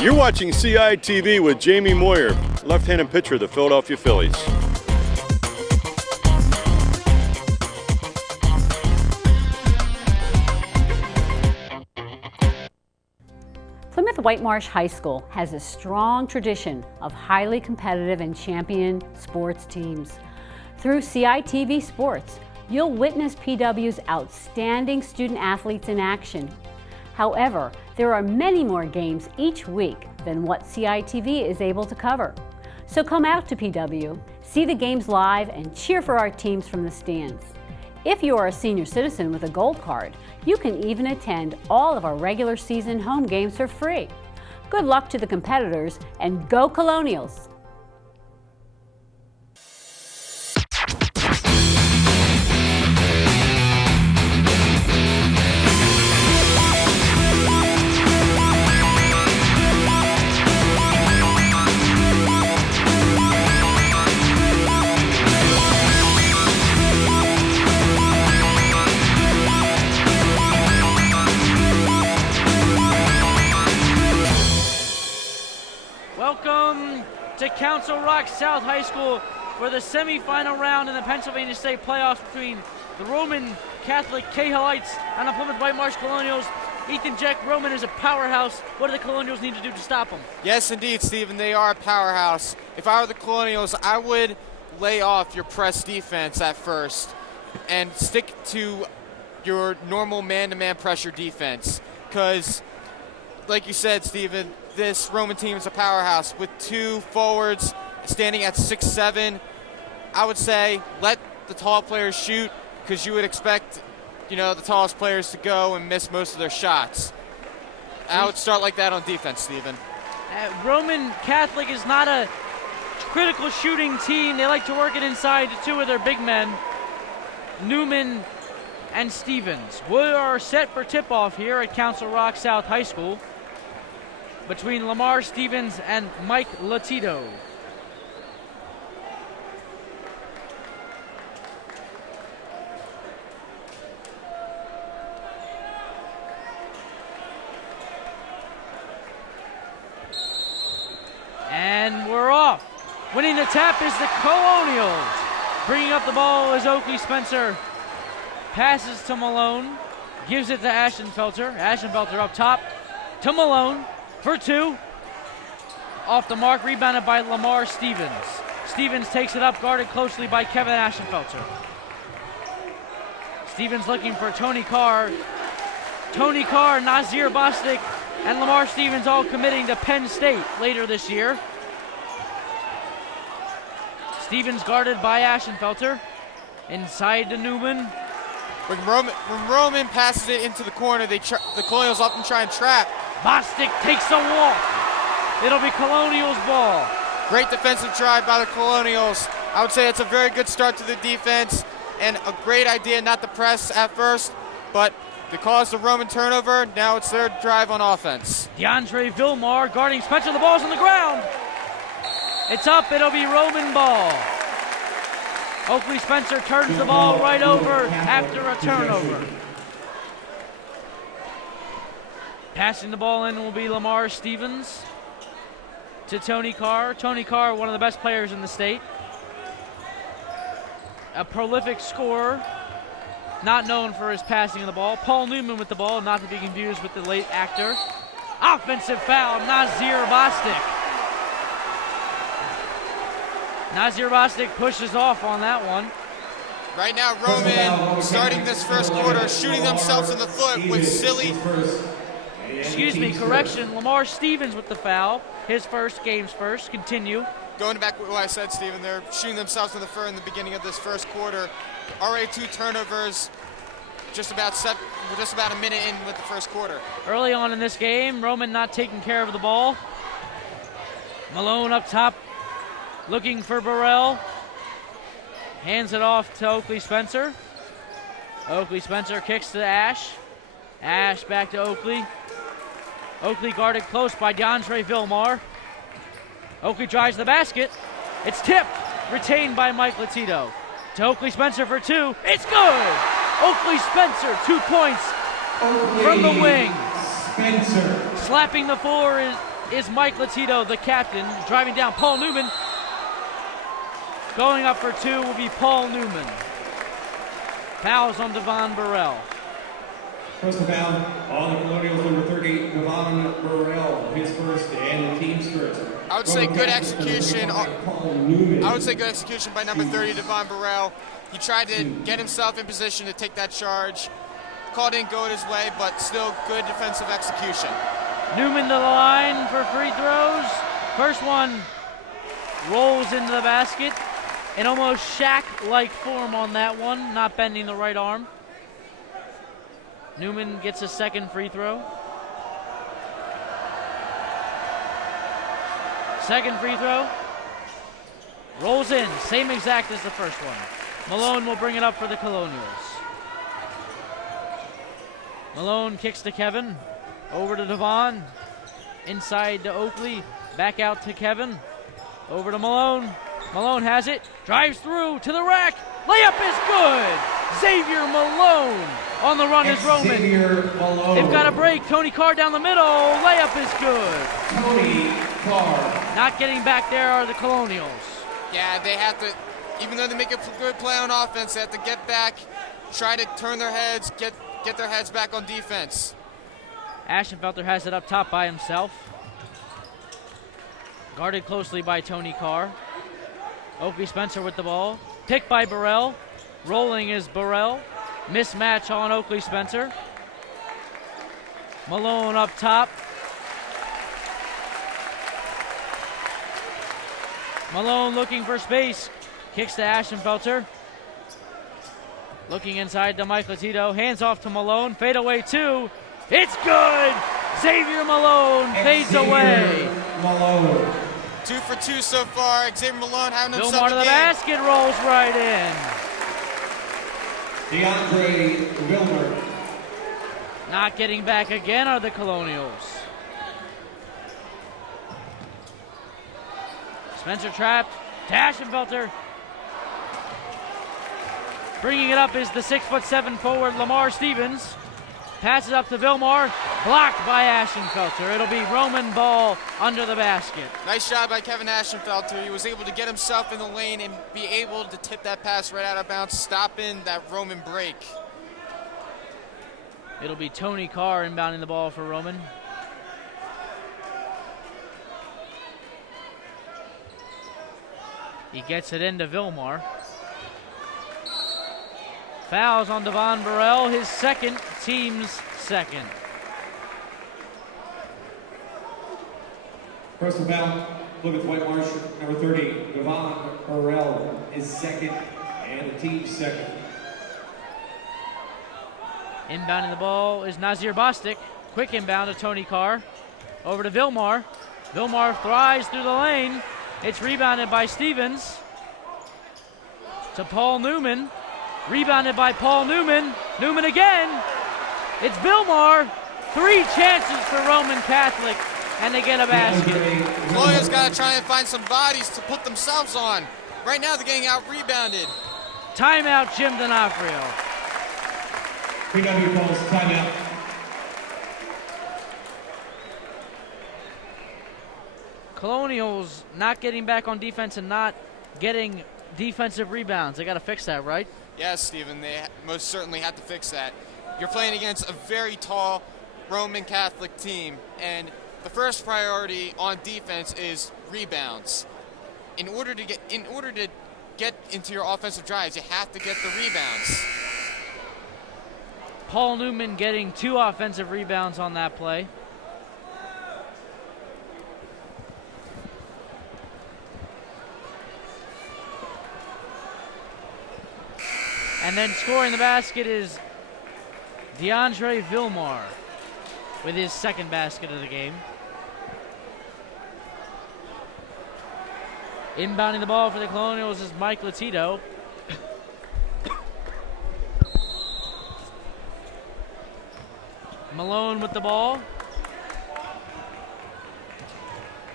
You're watching CITV with Jamie Moyer, left-handed pitcher of the Philadelphia Phillies. Plymouth Whitemarsh High School has a strong tradition of highly competitive and champion sports teams. Through CITV Sports, you'll witness PW's outstanding student athletes in action. However, there are many more games each week than what CITV is able to cover. So come out to PW, see the games live, and cheer for our teams from the stands. If you are a senior citizen with a gold card, you can even attend all of our regular season home games for free. Good luck to the competitors, and go Colonials! Welcome to Council Rock South High School for the semifinal round in the Pennsylvania State playoffs between the Roman Catholic Cahillites and the Plymouth Whitemarsh Colonials. Ethan Jack, Roman is a powerhouse. What do the Colonials need to do to stop them? Yes, indeed, Stephen. They are a powerhouse. If I were the Colonials, I would lay off your press defense at first and stick to your normal man-to-man pressure defense. Because, like you said, Stephen, this Roman team is a powerhouse with two forwards standing at 6'7". I would say let the tall players shoot, because you would expect, the tallest players to go and miss most of their shots. I would start like that on defense, Stephen. Roman Catholic is not a critical shooting team. They like to work it inside to two of their big men, Newman and Stevens. We are set for tip-off here at Council Rock South High School between Lamar Stevens and Mike Latito. And we're off. Winning the tap is the Colonials. Bringing up the ball is Oakley Spencer. Passes to Malone. Gives it to Ashenfelter. Ashenfelter up top to Malone for two. Off the mark, rebounded by Lamar Stevens. Stevens takes it up, guarded closely by Kevin Ashenfelter. Stevens looking for Tony Carr. Tony Carr, Nazir Bostic, and Lamar Stevens all committing to Penn State later this year. Stevens guarded by Ashenfelter. Inside to Newman. When Roman passes it into the corner, the Colonials often try and trap. Bostic takes a walk. It'll be Colonials ball. Great defensive drive by the Colonials. I would say it's a very good start to the defense and a great idea not to press at first, but to cause the Roman turnover, now it's their drive on offense. DeAndre Vilmar guarding Spencer. The ball's on the ground. It's up. It'll be Roman ball. Oakley Spencer turns the ball right over after a turnover. Passing the ball in will be Lamar Stevens to Tony Carr. Tony Carr, one of the best players in the state. A prolific scorer, not known for his passing of the ball. Paul Newman with the ball, not to be confused with the late actor. Offensive foul, Nazir Bostic. Nazir Bostic pushes off on that one. Right now, Roman, starting this first quarter, shooting themselves in the foot with silly. Excuse me, correction. Lamar Stevens with the foul. His first, game's first. Continue. Going back to what I said, Stephen, they're shooting themselves in the foot in the beginning of this first quarter. Already 2 turnovers, just about a minute in with the first quarter. Early on in this game, Roman not taking care of the ball. Malone up top, looking for Burrell. Hands it off to Oakley Spencer. Oakley Spencer kicks to Ash. Ash back to Oakley. Oakley guarded close by DeAndre Vilmar. Oakley drives the basket. It's tipped. Retained by Mike Latito. To Oakley Spencer for 2. It's good! Oakley Spencer, 2 points from the wing. Slapping the floor is Mike Latito, the captain, driving down Paul Newman. Going up for 2 will be Paul Newman. Fouls on Devon Burrell. Personal foul on the Colonials, number 30, Devon Burrell, his first and the team's first. I would say good execution. I would say good execution by number 30, Devon Burrell. He tried to get himself in position to take that charge. Call didn't go his way, but still good defensive execution. Newman to the line for free throws. First one rolls into the basket. An almost Shaq-like form on that one, not bending the right arm. Newman gets a second free throw. Second free throw. Rolls in, same exact as the first one. Malone will bring it up for the Colonials. Malone kicks to Kevin. Over to Devon. Inside to Oakley. Back out to Kevin. Over to Malone. Malone has it. Drives through to the rack. Layup is good. Xavier Malone on the run is Roman. They've got a break. Tony Carr down the middle. Layup is good. Tony Carr. Not getting back there are the Colonials. Yeah, they have to, even though they make a good play on offense, they have to get back, try to turn their heads, get their heads back on defense. Ashenfelter has it up top by himself. Guarded closely by Tony Carr. Oakley Spencer with the ball. Picked by Burrell. Rolling is Burrell. Mismatch on Oakley Spencer. Malone up top. Malone looking for space. Kicks to Ashenfelter. Looking inside to Mike Latito. Hands off to Malone. Fade away 2. It's good! Xavier Malone fades away. Malone. 2 for 2 so far. Xavier Malone having himself Vilmar to a the game. basket, rolls right in. DeAndre Vilmer. Not getting back again are the Colonials. Spencer trapped. To Ashenfelter. Bringing it up is the 6'7" forward Lamar Stevens. Passes up to Vilmar. Blocked by Ashenfelter. It'll be Roman ball under the basket. Nice job by Kevin Ashenfelter. He was able to get himself in the lane and be able to tip that pass right out of bounds, stopping that Roman break. It'll be Tony Carr inbounding the ball for Roman. He gets it into Vilmar. Fouls on Devon Burrell, his second, team's second. Personal foul, Plymouth Whitemarsh, number 30, Devon Burrell, is second, and the team's second. Inbounding the ball is Nazir Bostic. Quick inbound to Tony Carr. Over to Vilmar. Vilmar thrives through the lane. It's rebounded by Stevens. To Paul Newman. Rebounded by Paul Newman. Newman again. It's Vilmar. 3 chances for Roman Catholic, and they get a basket. Colonials got to try and find some bodies to put themselves on. Right now they're getting out-rebounded. Timeout, Jim D'Onofrio. PW calls timeout. Colonials not getting back on defense and not getting defensive rebounds. They got to fix that, right? Yes, Stephen, they most certainly have to fix that. You're playing against a very tall Roman Catholic team, and the first priority on defense is rebounds. In order to get into your offensive drives, you have to get the rebounds. Paul Newman getting 2 offensive rebounds on that play. And then scoring the basket is DeAndre Vilmar with his second basket of the game. Inbounding the ball for the Colonials is Mike Latito. Malone with the ball.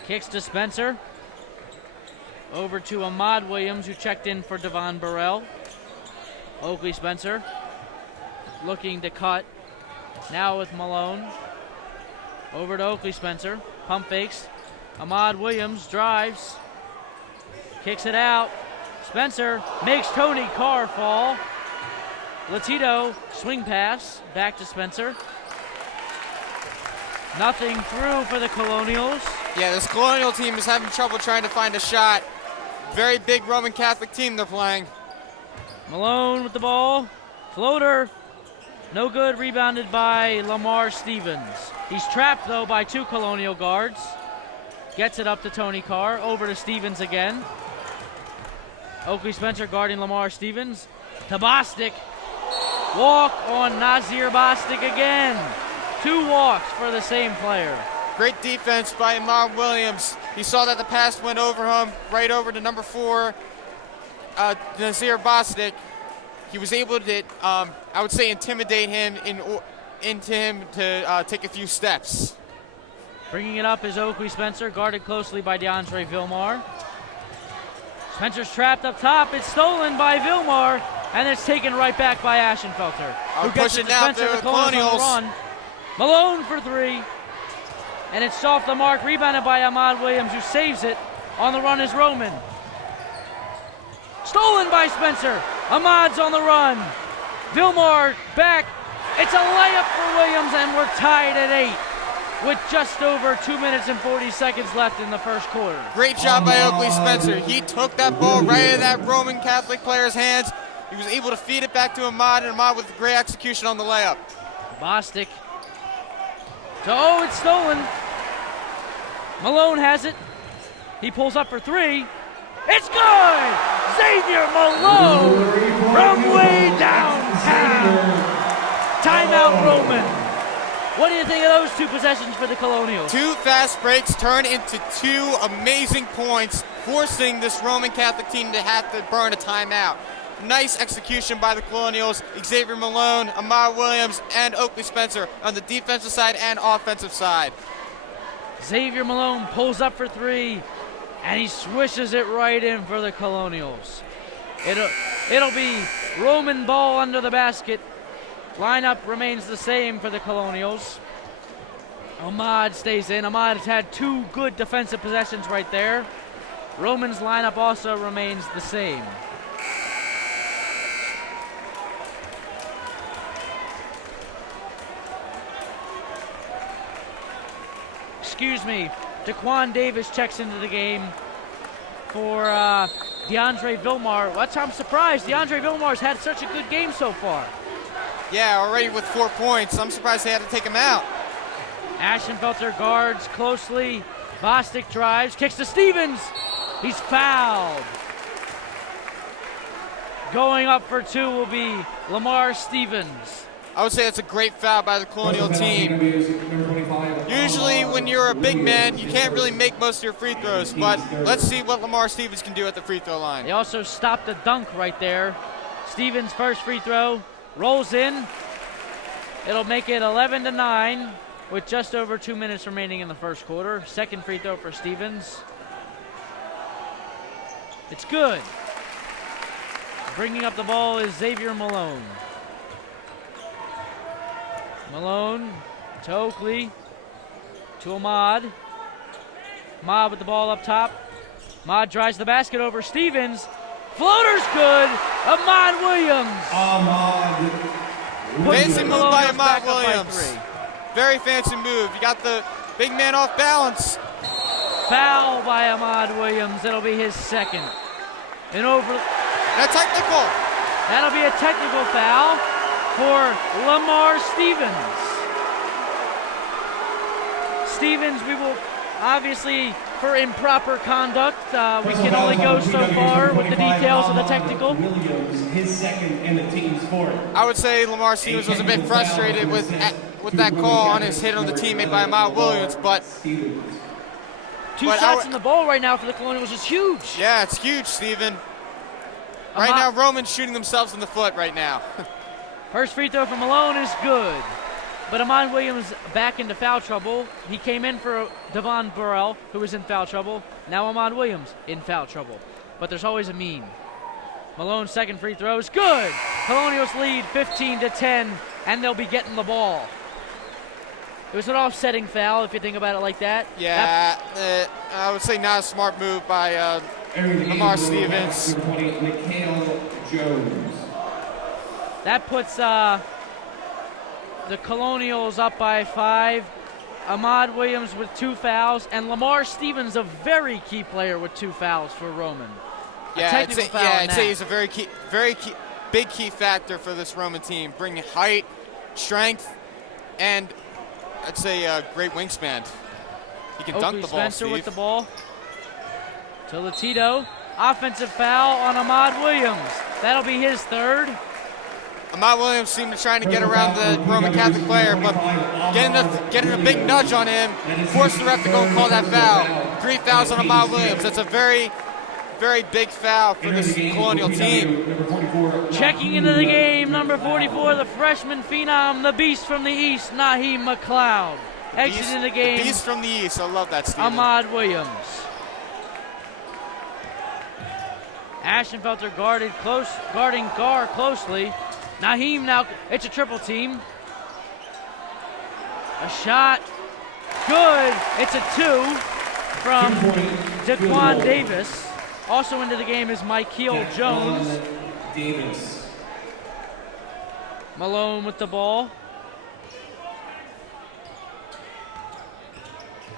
Kicks to Spencer. Over to Ahmad Williams, who checked in for Devon Burrell. Oakley Spencer looking to cut. Now with Malone. Over to Oakley Spencer. Pump fakes. Ahmad Williams drives. Kicks it out. Spencer makes Tony Carr fall. Latito, swing pass. Back to Spencer. Nothing through for the Colonials. Yeah, this Colonial team is having trouble trying to find a shot. Very big Roman Catholic team they're playing. Malone with the ball. Floater. No good. Rebounded by Lamar Stevens. He's trapped, though, by 2 Colonial guards. Gets it up to Tony Carr. Over to Stevens again. Oakley Spencer guarding Lamar Stevens. To Bostic. Walk on Nazir Bostic again. 2 walks for the same player. Great defense by Ahmad Williams. He saw that the pass went over him, right over to number 4, Nazir Bostic. He was able to, I would say, intimidate him into him to take a few steps. Bringing it up is Oakley Spencer, guarded closely by DeAndre Vilmar. Spencer's trapped up top. It's stolen by Vilmar, and it's taken right back by Ashenfelter. Who gets it to Spencer. The Colonials on the run. Malone for 3. And it's off the mark, rebounded by Ahmad Williams, who saves it. On the run is Roman. Stolen by Spencer. Ahmad's on the run. Vilmar back. It's a layup for Williams, and we're tied at 8 with just over 2 minutes and 40 seconds left in the first quarter. Great job by Oakley Spencer. He took that ball right out of that Roman Catholic player's hands. He was able to feed it back to Ahmad, and Ahmad with great execution on the layup. Bostic. Oh, it's stolen. Malone has it. He pulls up for 3. It's good! Xavier Malone from way downtown. Timeout, Roman. What do you think of those 2 possessions for the Colonials? 2 fast breaks turn into 2 amazing points, forcing this Roman Catholic team to have to burn a timeout. Nice execution by the Colonials. Xavier Malone, Ahmad Williams, and Oakley Spencer on the defensive side and offensive side. Xavier Malone pulls up for 3, and he swishes it right in for the Colonials. It'll be Roman ball under the basket. Lineup remains the same for the Colonials. Ahmad stays in. Ahmad has had 2 good defensive possessions right there. Roman's lineup also remains the same. Excuse me, Daquan Davis checks into the game for DeAndre Vilmar. I'm surprised. DeAndre Vilmar's had such a good game so far. Yeah, already with 4 points. I'm surprised they had to take him out. Ashenfelter guards closely. Bostic drives, kicks to Stevens. He's fouled. Going up for 2 will be Lamar Stevens. I would say that's a great foul by the Colonial team. Usually when you're a big man, you can't really make most of your free throws, but let's see what Lamar Stevens can do at the free throw line. They also stopped the dunk right there. Stevens' first free throw, rolls in. It'll make it 11-9 with just over 2 minutes remaining in the first quarter. Second free throw for Stevens. It's good. Bringing up the ball is Xavier Malone. Malone to Oakley, to Ahmad. Ahmad with the ball up top. Ahmad drives the basket over Stevens. Floater's good. Ahmad Williams. Fancy move by Ahmad Williams. Very fancy move. You got the big man off balance. Foul by Ahmad Williams. It'll be his second. And a technical. That'll be a technical foul for Lamar Stevens. Stevens, we will obviously, for improper conduct, we can only go so far with the details of the technical. His second and the team's fourth. I would say Lamar Stevens was a bit frustrated with that call on his hit on the teammate by Ahmad Williams, but 2 shots in the ball right now for the Colonials is huge. Yeah, it's huge, Steven. Right now, Roman's shooting themselves in the foot right now. First free throw from Malone is good. But Ahmad Williams back into foul trouble. He came in for Devon Burrell, who was in foul trouble. Now Ahmad Williams in foul trouble. But there's always a mean. Malone's second free throw is good. Colonials lead 15-10, and they'll be getting the ball. It was an offsetting foul if you think about it like that. Yeah, I would say not a smart move by Lamar Stevens. That puts the Colonials up by 5. Ahmad Williams with 2 fouls, and Lamar Stevens, a very key player with 2 fouls for Roman. I'd say he's a very key, big key factor for this Roman team, bringing height, strength, and I'd say a great wingspan. He can dunk the ball, Spencer Steve. with the ball to Latito. Offensive foul on Ahmad Williams. That'll be his 3rd. Ahmad Williams seemed to trying to get around the Roman Catholic player, but getting a big nudge on him forced the ref to go and call that foul. 3 fouls on Ahmad Williams. That's a very, very big foul for this Colonial team. Checking into the game, number 44, the freshman phenom, the beast from the east, Naheem McLeod. Exiting the game. The beast from the east. I love that, Steven. Ahmad Williams. Ashenfelter guarding Gar closely. Naheem now, it's a triple team. A shot, good. It's a 2 from Daquan Davis. Also into the game is Michael Jones. Malone with the ball.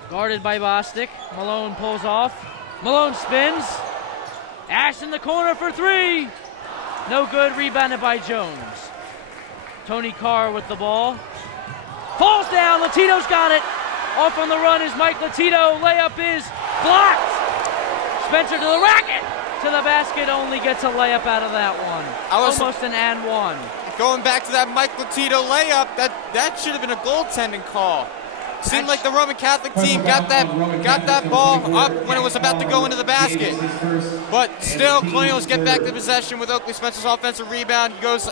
Guarded by Bostic. Malone pulls off. Malone spins. Ash in the corner for 3. No good, rebounded by Jones. Tony Carr with the ball. Falls down, Latito's got it. Off on the run is Mike Latito. Layup is blocked. Spencer to the racket. To the basket, only gets a layup out of that one. Almost an and one. Going back to that Mike Latito layup, that should have been a goaltending call. Seemed like the Roman Catholic team got that ball up when it was about to go into the basket. But still, Colonials get back to possession with Oakley Spencer's offensive rebound. He goes,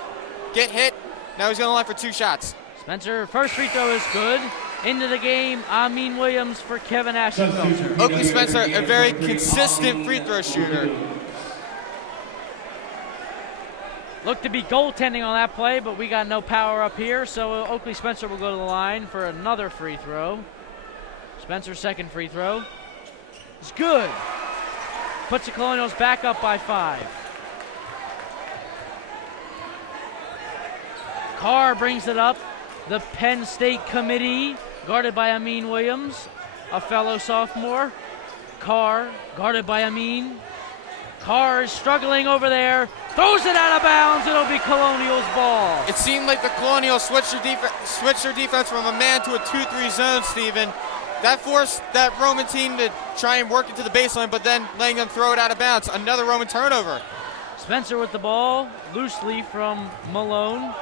get hit. Now he's going to line for 2 shots. Spencer, first free throw is good. Into the game, Amin Williams for Kevin Ashenfelter. Oakley Spencer, a very consistent free throw shooter. Looked to be goaltending on that play, but we got no power up here, so Oakley Spencer will go to the line for another free throw. Spencer's second free throw. It's good. Puts the Colonials back up by 5. Carr brings it up. The Penn State committee, guarded by Amin Williams, a fellow sophomore. Carr, guarded by Amin. Carr is struggling over there. Throws it out of bounds. It'll be Colonials' ball. It seemed like the Colonials switched their defense from a man to a 2-3 zone, Steven. That forced that Roman team to try and work into the baseline, but then letting them throw it out of bounds. Another Roman turnover. Spencer with the ball, loosely from Malone.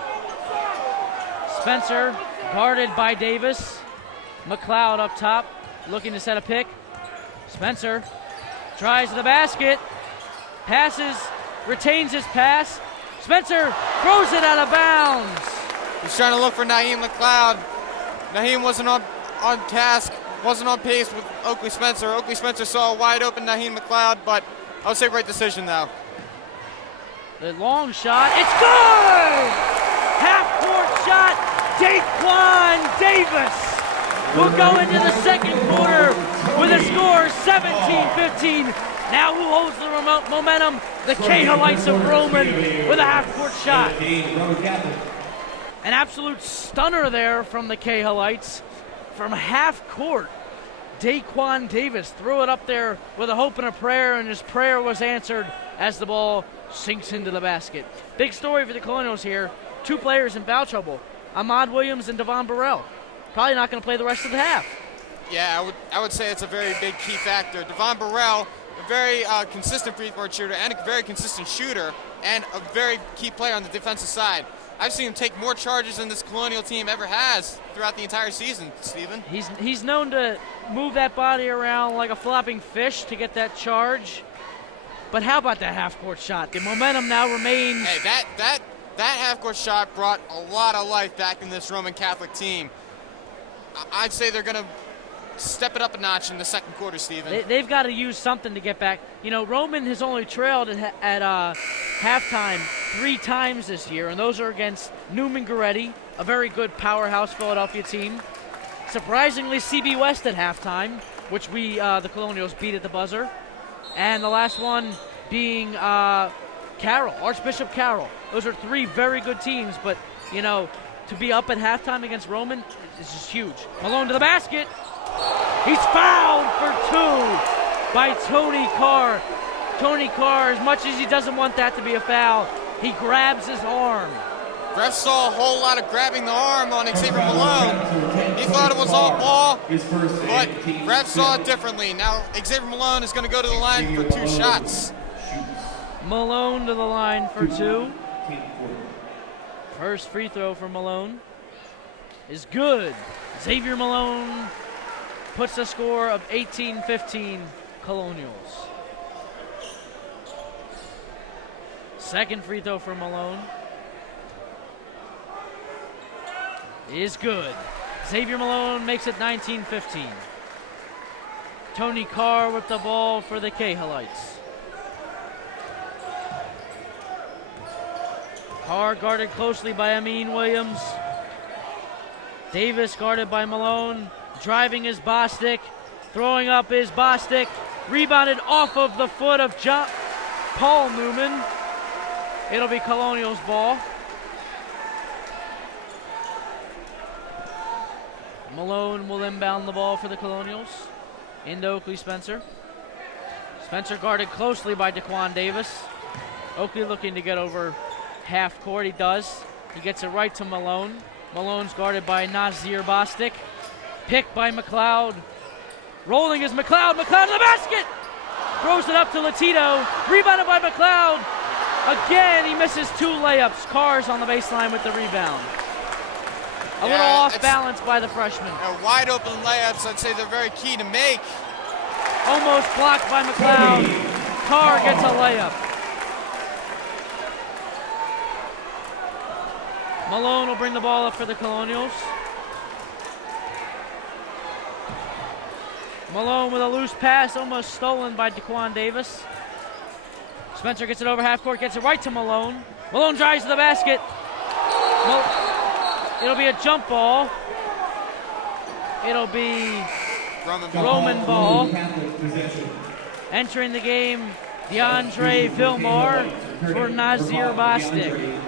Spencer guarded by Davis. McLeod up top, looking to set a pick. Spencer tries the basket. Passes, retains his pass. Spencer throws it out of bounds. He's trying to look for Naheem McLeod. Naheem wasn't on task, wasn't on pace with Oakley Spencer. Oakley Spencer saw a wide open Naheem McLeod, but I would say right decision though. The long shot, it's good! Half-court shot, Daquan Davis will go into the second quarter with a score 17-15. Now who holds the momentum? The Cahillites of Roman with a half-court shot. An absolute stunner there from the Cahillites. From half-court, Daquan Davis threw it up there with a hope and a prayer, and his prayer was answered as the ball sinks into the basket. Big story for the Colonials here. 2 players in foul trouble, Ahmad Williams and Devon Burrell. Probably not going to play the rest of the half. Yeah, I would say it's a very big key factor. Devon Burrell, a very consistent free throw shooter and a very consistent shooter, and a very key player on the defensive side. I've seen him take more charges than this Colonial team ever has throughout the entire season, Steven. He's known to move that body around like a flopping fish to get that charge. But how about that half-court shot? The momentum now remains. Hey, that half-court shot brought a lot of life back in this Roman Catholic team. I'd say they're going to step it up a notch in the second quarter, Steven. They've got to use something to get back. You know, Roman has only trailed at halftime 3 times this year, and those are against Newman Goretti, a very good powerhouse Philadelphia team, Surprisingly, CB West at halftime, which we, the Colonials, beat at the buzzer. And the last one being Carroll, Archbishop Carroll. Those are 3 very good teams, but, you know, to be up at halftime against Roman is just huge. Malone to the basket. He's fouled for 2 by Tony Carr. Tony Carr, as much as he doesn't want that to be a foul, he grabs his arm. Refs saw a whole lot of grabbing the arm on Xavier Malone. He thought it was all ball, but refs saw it differently. Now Xavier Malone is going to go to the line for 2 shots. Malone to the line for 2. First free throw for Malone is good. Xavier Malone puts the score of 18-15 Colonials. Second free throw for Malone is good. Xavier Malone makes it 19-15. Tony Carr with the ball for the Cahillites. Carr guarded closely by Amin Williams. Davis guarded by Malone. Driving is Bostic. Throwing up is Bostic. Rebounded off of the foot of Paul Newman. It'll be Colonials ball. Malone will inbound the ball for the Colonials into Oakley Spencer. Spencer guarded closely by Daquan Davis. Oakley looking to get over half court. He does. He gets it right to Malone. Malone's guarded by Nazir Bostic. Picked by McLeod. Rolling is McLeod. McLeod to the basket! Throws it up to Latito. Rebounded by McLeod. Again, he misses 2 layups. Carr's on the baseline with the rebound. A little off balance by the freshman. Wide open layups, I'd say they're very key to make. Almost blocked by McLeod. Carr gets a layup. Malone will bring the ball up for the Colonials. Malone with a loose pass, almost stolen by Daquan Davis. Spencer gets it over half court, gets it right to Malone. Malone drives to the basket. It'll be a jump ball. It'll be Roman ball. Entering the game, DeAndre Vilmar for Nazir Bostic.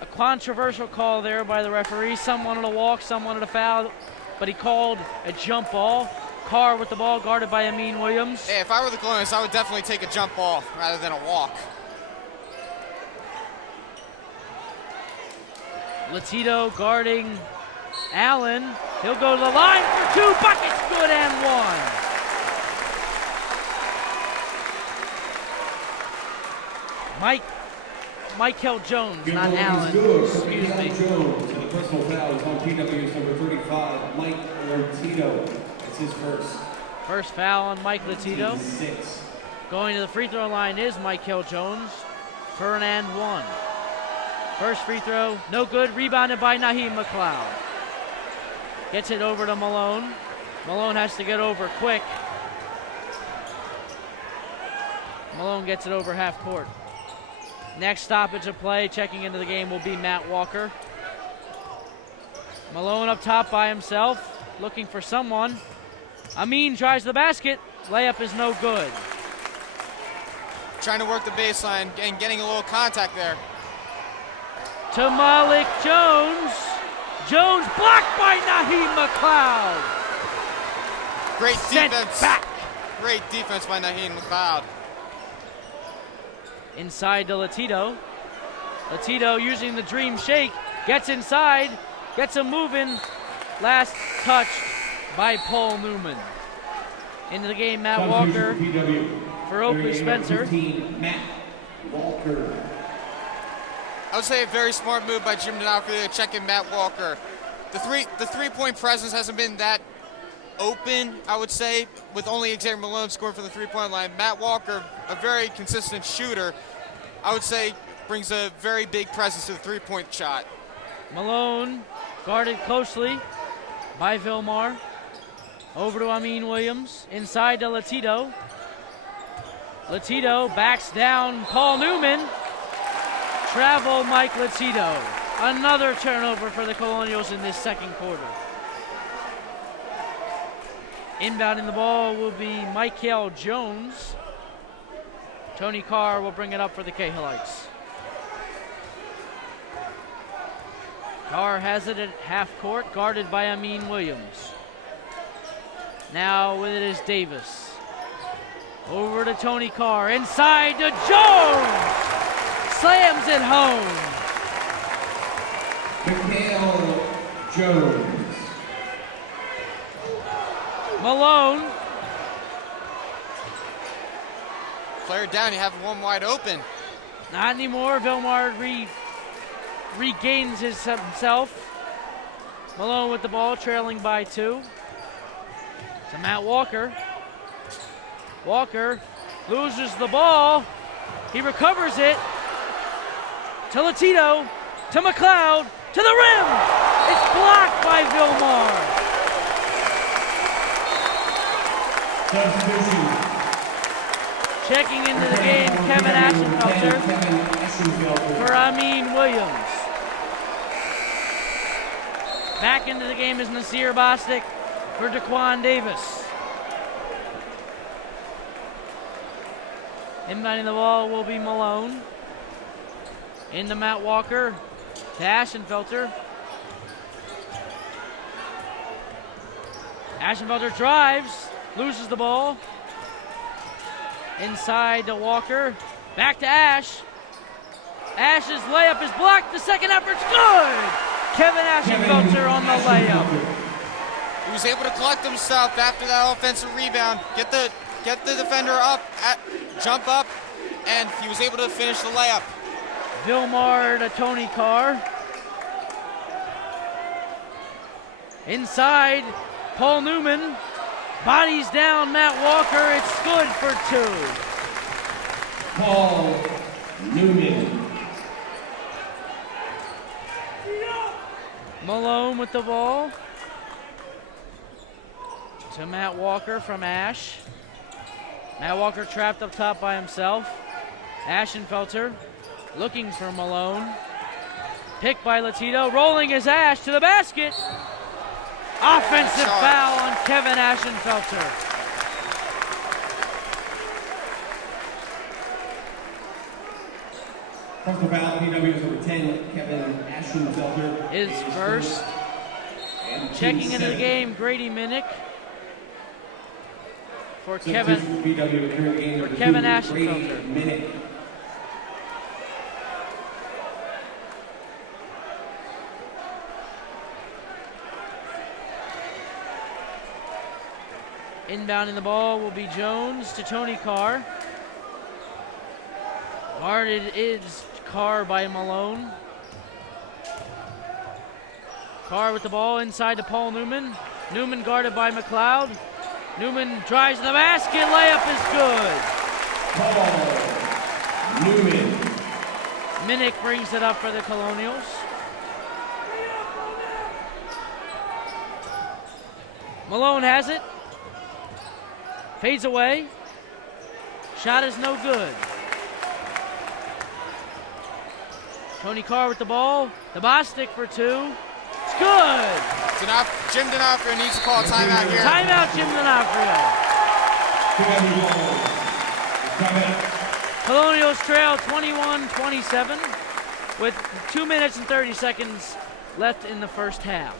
A controversial call there by the referee. Some wanted a walk, some wanted a foul, but he called a jump ball. Carr with the ball, guarded by Amin Williams. Hey, if I were the Colonials, I would definitely take a jump ball rather than a walk. Latito guarding Allen. He'll go to the line for 2 buckets, good and 1. Michael Jones, not Allen. Excuse me. Jones, and the personal foul is on PW's number 35, Mike Latito. It's his first. First foul on Mike Latito. 6. Going to the free throw line is Michael Jones for an and 1. First free throw, no good. Rebounded by Naheem McLeod. Gets it over to Malone. Malone has to get over quick. Malone gets it over half court. Next stoppage of play, checking into the game, will be Matt Walker. Malone up top by himself, looking for someone. Amin drives the basket. Layup is no good. Trying to work the baseline and getting a little contact there. To Malik Jones. Jones blocked by Naheem McLeod. Great Sent defense. back. Great defense by Naheem McLeod. Inside to Latito. Latito using the dream shake. Gets inside. Gets him moving. Last touched by Paul Newman. Into the game, Matt Walker for Oakley Spencer. Matt Walker. I would say a very smart move by Jim D'Onofrio to check in Matt Walker. The three-point presence hasn't been that open, I would say, with only Xavier Malone scoring for the three-point line. Matt Walker, a very consistent shooter, I would say brings a very big presence to the three-point shot. Malone guarded closely by Vilmar. Over to Amin Williams. Inside to Latito. Latito backs down Paul Newman. Travel Mike Latito. Another turnover for the Colonials in this second quarter. Inbounding the ball will be Michael Jones. Tony Carr will bring it up for the Cahillites. Carr has it at half court, guarded by Amin Williams. Now with it is Davis. Over to Tony Carr, inside to Jones! Slams it home. Michael Jones. Malone. Player down, you have one wide open. Not anymore. Vilmar regains himself. Malone with the ball, trailing by 2. To Matt Walker. Walker loses the ball. He recovers it. To Latito. To McLeod. To the rim. It's blocked by Vilmar. Substitution. Checking into the game, Kevin Ashenfelter for Amin Williams. Back into the game is Nasir Bostic for Daquan Davis. Inbounding the ball will be Malone. Into Matt Walker to Ashenfelter. Ashenfelter drives, loses the ball. Inside to Walker, back to Ash. Ash's layup is blocked, the second effort's good! Kevin Ashenfelter on the layup. He was able to collect himself after that offensive rebound, get the defender up, jump up, and he was able to finish the layup. Vilmar to Tony Carr. Inside, Paul Newman. Bodies down Matt Walker, it's good for 2. Paul Newman. Malone with the ball. To Matt Walker from Ash. Matt Walker trapped up top by himself. Ashenfelter looking for Malone. Picked by Latito, rolling his Ash to the basket. Offensive foul on Kevin Ashenfelter. Personal foul, PWHS number 10, Kevin Ashenfelter. Is first. Checking into the game, Grady Minnick. For Kevin Ashenfelter. Inbounding the ball will be Jones to Tony Carr. Guarded is Carr by Malone. Carr with the ball inside to Paul Newman. Newman guarded by McLeod. Newman drives to the basket, layup is good. Paul Newman. Minnick brings it up for the Colonials. Malone has it. Fades away. Shot is no good. Tony Carr with the ball. The Bostic for 2. It's good. Jim D'Onofrio needs to call a timeout here. Timeout, Jim D'Onofrio. Colonials trail 21-27 with 2 minutes and 30 seconds left in the first half.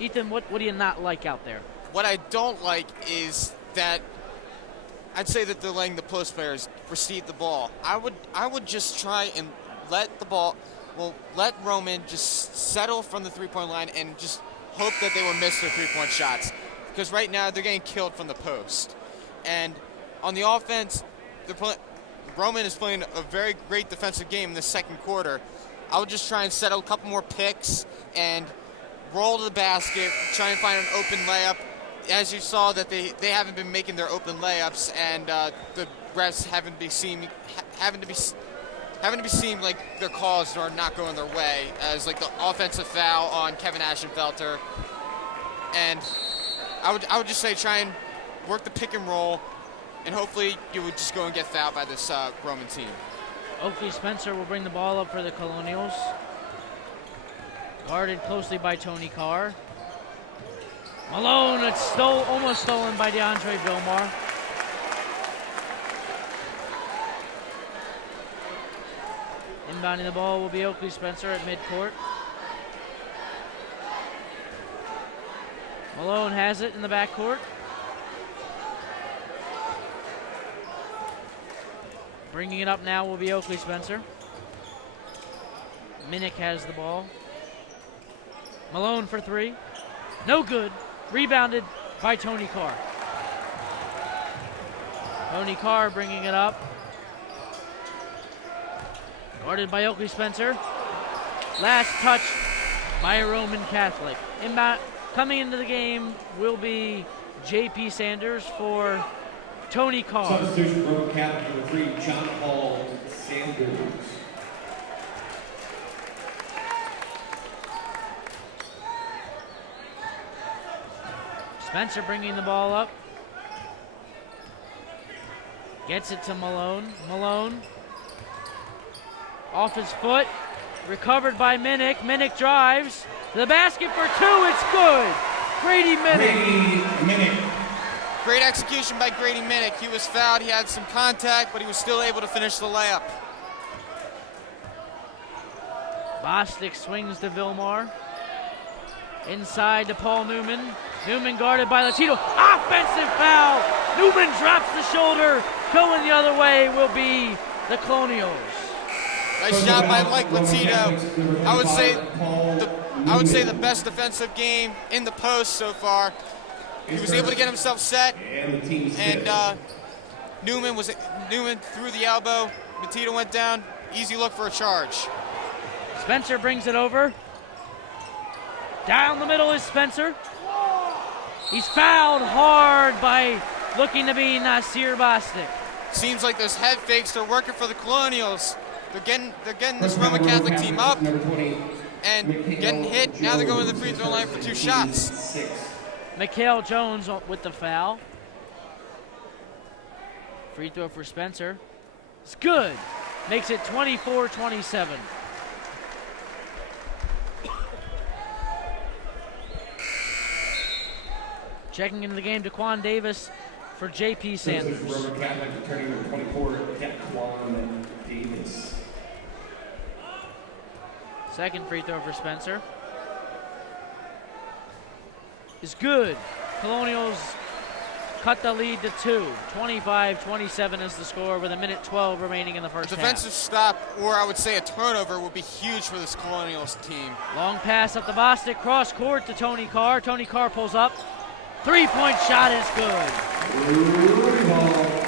Ethan, what do you not like out there? What I don't like is that I'd say that they're letting the post players receive the ball. I would just try and let Roman just settle from the three-point line and just hope that they will miss their three-point shots. Because right now they're getting killed from the post. And on the offense, Roman is playing a very great defensive game in the second quarter. I would just try and settle a couple more picks and roll to the basket, try and find an open layup. As you saw, that they haven't been making their open layups, and the refs having to be seen like their calls are not going their way, as like the offensive foul on Kevin Ashenfelter. And I would just say try and work the pick and roll, and hopefully you would just go and get fouled by this Roman team. Oakley Spencer will bring the ball up for the Colonials. Guarded closely by Tony Carr. Malone, it's almost stolen by DeAndre Vilmar. Inbounding the ball will be Oakley Spencer at midcourt. Malone has it in the backcourt. Bringing it up now will be Oakley Spencer. Minnick has the ball. Malone for three. No good. Rebounded by Tony Carr. Tony Carr bringing it up. Guarded by Oakley Spencer. Last touch by Roman Catholic. Coming into the game will be J.P. Sanders for Tony Carr. Substitution Roman Catholic for 3, John Paul Sanders. Spencer bringing the ball up. Gets it to Malone. Malone off his foot. Recovered by Minnick. Minnick drives to the basket for two. It's good. Grady Minnick. Great execution by Grady Minnick. He was fouled. He had some contact, but he was still able to finish the layup. Bostic swings to Vilmar. Inside to Paul Newman. Newman guarded by Latino. Offensive foul. Newman drops the shoulder. Going the other way will be the Colonials. Nice job by Mike Latino. I would say the best defensive game in the post so far. He was able to get himself set, and Newman threw the elbow. Latino went down. Easy look for a charge. Spencer brings it over. Down the middle is Spencer. He's fouled hard by looking to be Nasir Bostic. Seems like those head fakes are working for the Colonials. They're getting this Roman Catholic team up and getting hit. Now they're going to the free throw line for 2 shots. Mikhail Jones with the foul. Free throw for Spencer. It's good. Makes it 24-27. Checking into the game, Daquan Davis for J.P. Sanders. Roman Catholic returning number 24, Daquan Davis. Second free throw for Spencer is good. Colonials cut the lead to 2. 25-27 is the score with 1:12 remaining in the first half. Defensive stop, or I would say a turnover, would be huge for this Colonials team. Long pass up the Bostic, cross court to Tony Carr. Tony Carr pulls up. 3-point shot is good.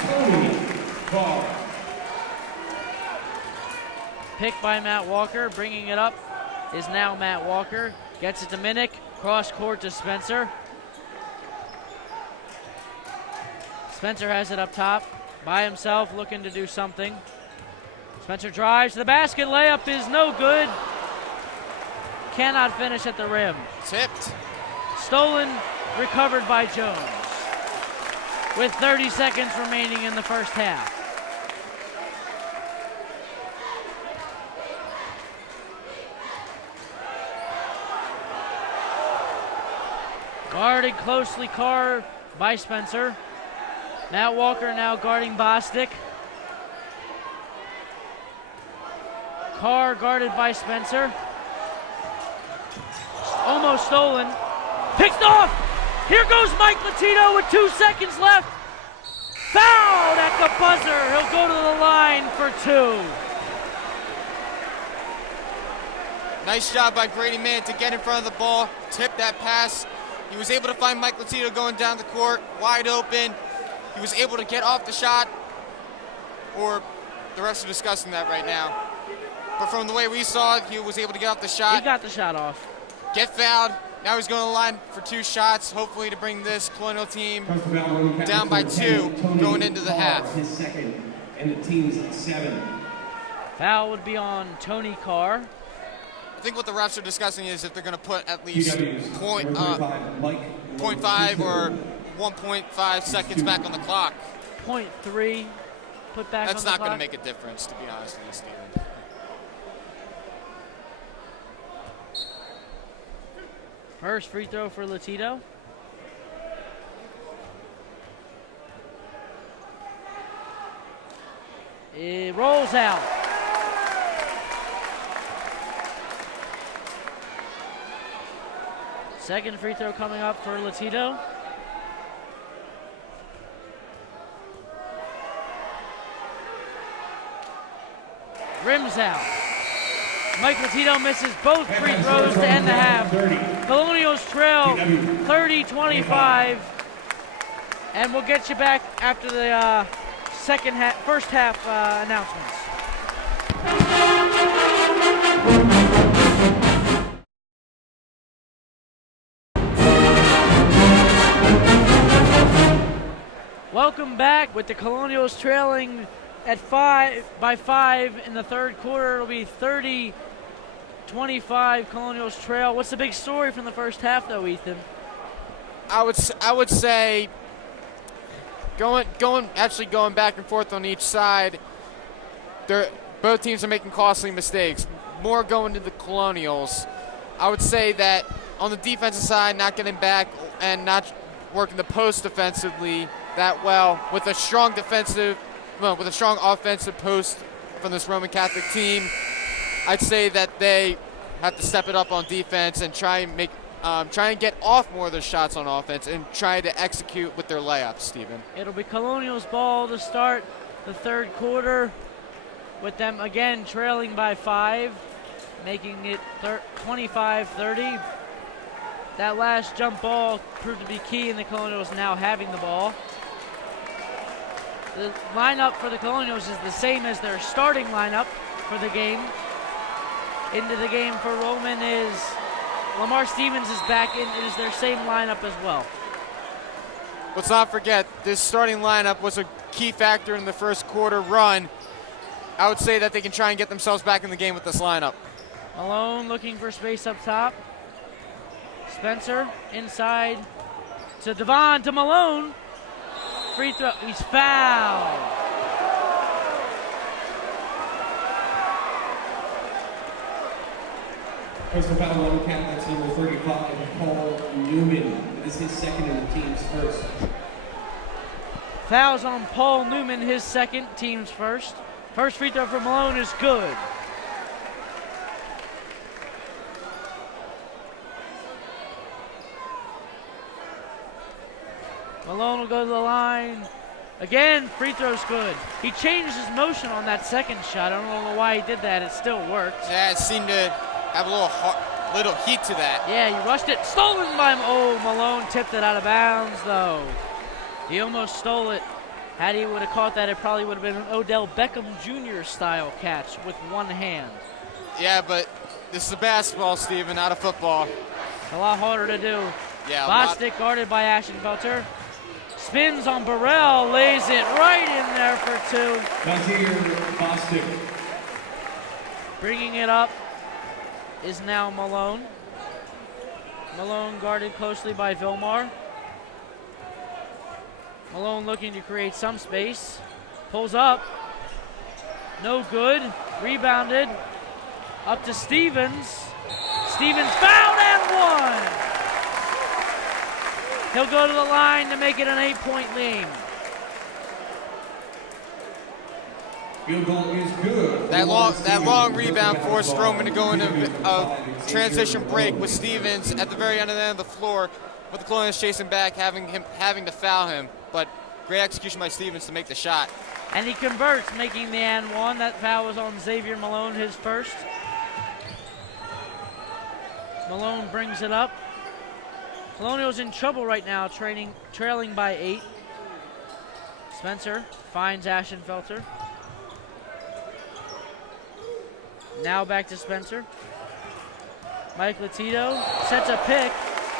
Tony Carr. Picked by Matt Walker. Bringing it up is now Matt Walker. Gets it to Minnick. Cross court to Spencer. Spencer has it up top. By himself, looking to do something. Spencer drives to the basket. Layup is no good. Cannot finish at the rim. Tipped. Stolen. Recovered by Jones. With 30 seconds remaining in the first half. Guarded closely Carr by Spencer. Matt Walker now guarding Bostic. Carr guarded by Spencer. Almost stolen. Picked off! Here goes Mike Latino with 2 seconds left. Fouled at the buzzer. He'll go to the line for 2. Nice job by Grady Minnick to get in front of the ball, tip that pass. He was able to find Mike Latino going down the court, wide open. He was able to get off the shot, or the refs are discussing that right now. But from the way we saw it, he was able to get off the shot. He got the shot off. Get fouled. Now he's going to the line for 2 shots, hopefully to bring this Colonial team down by 2 going into the half. His second, and the team's 7. Foul would be on Tony Carr. I think what the refs are discussing is if they're going to put at least PWHS, 0.5 or 1.5 seconds back on the clock. 0.3 put back on the clock. That's not going to make a difference, to be honest with you, Steven. First free throw for Latito. It rolls out. Second free throw coming up for Latito. Rims out. Mike Latito misses both free throws to end the half. Colonials trail 30-25. And we'll get you back after the first half announcements. Welcome back with the Colonials trailing at by 5 in the third quarter. It'll be 30-25 Colonials trail. What's the big story from the first half though, Ethan? I would say going back and forth on each side, both teams are making costly mistakes. More going to the Colonials. I would say that on the defensive side, not getting back and not working the post defensively that well with a strong offensive post from this Roman Catholic team. I'd say that they have to step it up on defense and try and get off more of their shots on offense and try to execute with their layups, Stephen. It'll be Colonials ball to start the third quarter with them again trailing by 5, making it 25-30. That last jump ball proved to be key in the Colonials now having the ball. The lineup for the Colonials is the same as their starting lineup for the game. Into the game for Roman is Lamar Stevens is back in. It is their same lineup as well. Let's not forget, this starting lineup was a key factor in the first quarter run. I would say that they can try and get themselves back in the game with this lineup. Malone looking for space up top. Spencer inside to Devon to Malone. Free throw, he's fouled. Personal foul on Cahillites number 35, Paul Newman. This is his second and the team's first. Fouls on Paul Newman, his second, team's first. First free throw for Malone is good. Malone will go to the line. Again, free throw's good. He changed his motion on that second shot. I don't know why he did that. It still worked. Yeah, it seemed to have a little heat to that. Yeah, he rushed it. Stolen by Malone tipped it out of bounds, though. He almost stole it. Had he would have caught that, it probably would have been an Odell Beckham Jr. style catch with one hand. Yeah, but this is a basketball, Steven, not a football. A lot harder to do. Yeah, Bostic guarded by Ashenfelter. Spins on Burrell, lays it right in there for 2. That's here, Bostic. Bringing it up is now Malone. Malone guarded closely by Vilmar. Malone looking to create some space. Pulls up. No good. Rebounded. Up to Stevens. Stevens fouled and 1. He'll go to the line to make it an 8-point lead. Field goal is good. That long rebound forced Roman to go into a transition break with Stevens at the very end of the floor, with the Colonials chasing back, having to foul him. But great execution by Stevens to make the shot. And he converts, making the and 1. That foul was on Xavier Malone, his first. Malone brings it up. Colonials in trouble right now, trailing by 8. Spencer finds Ashenfelter. Now back to Spencer. Mike Latito sets a pick.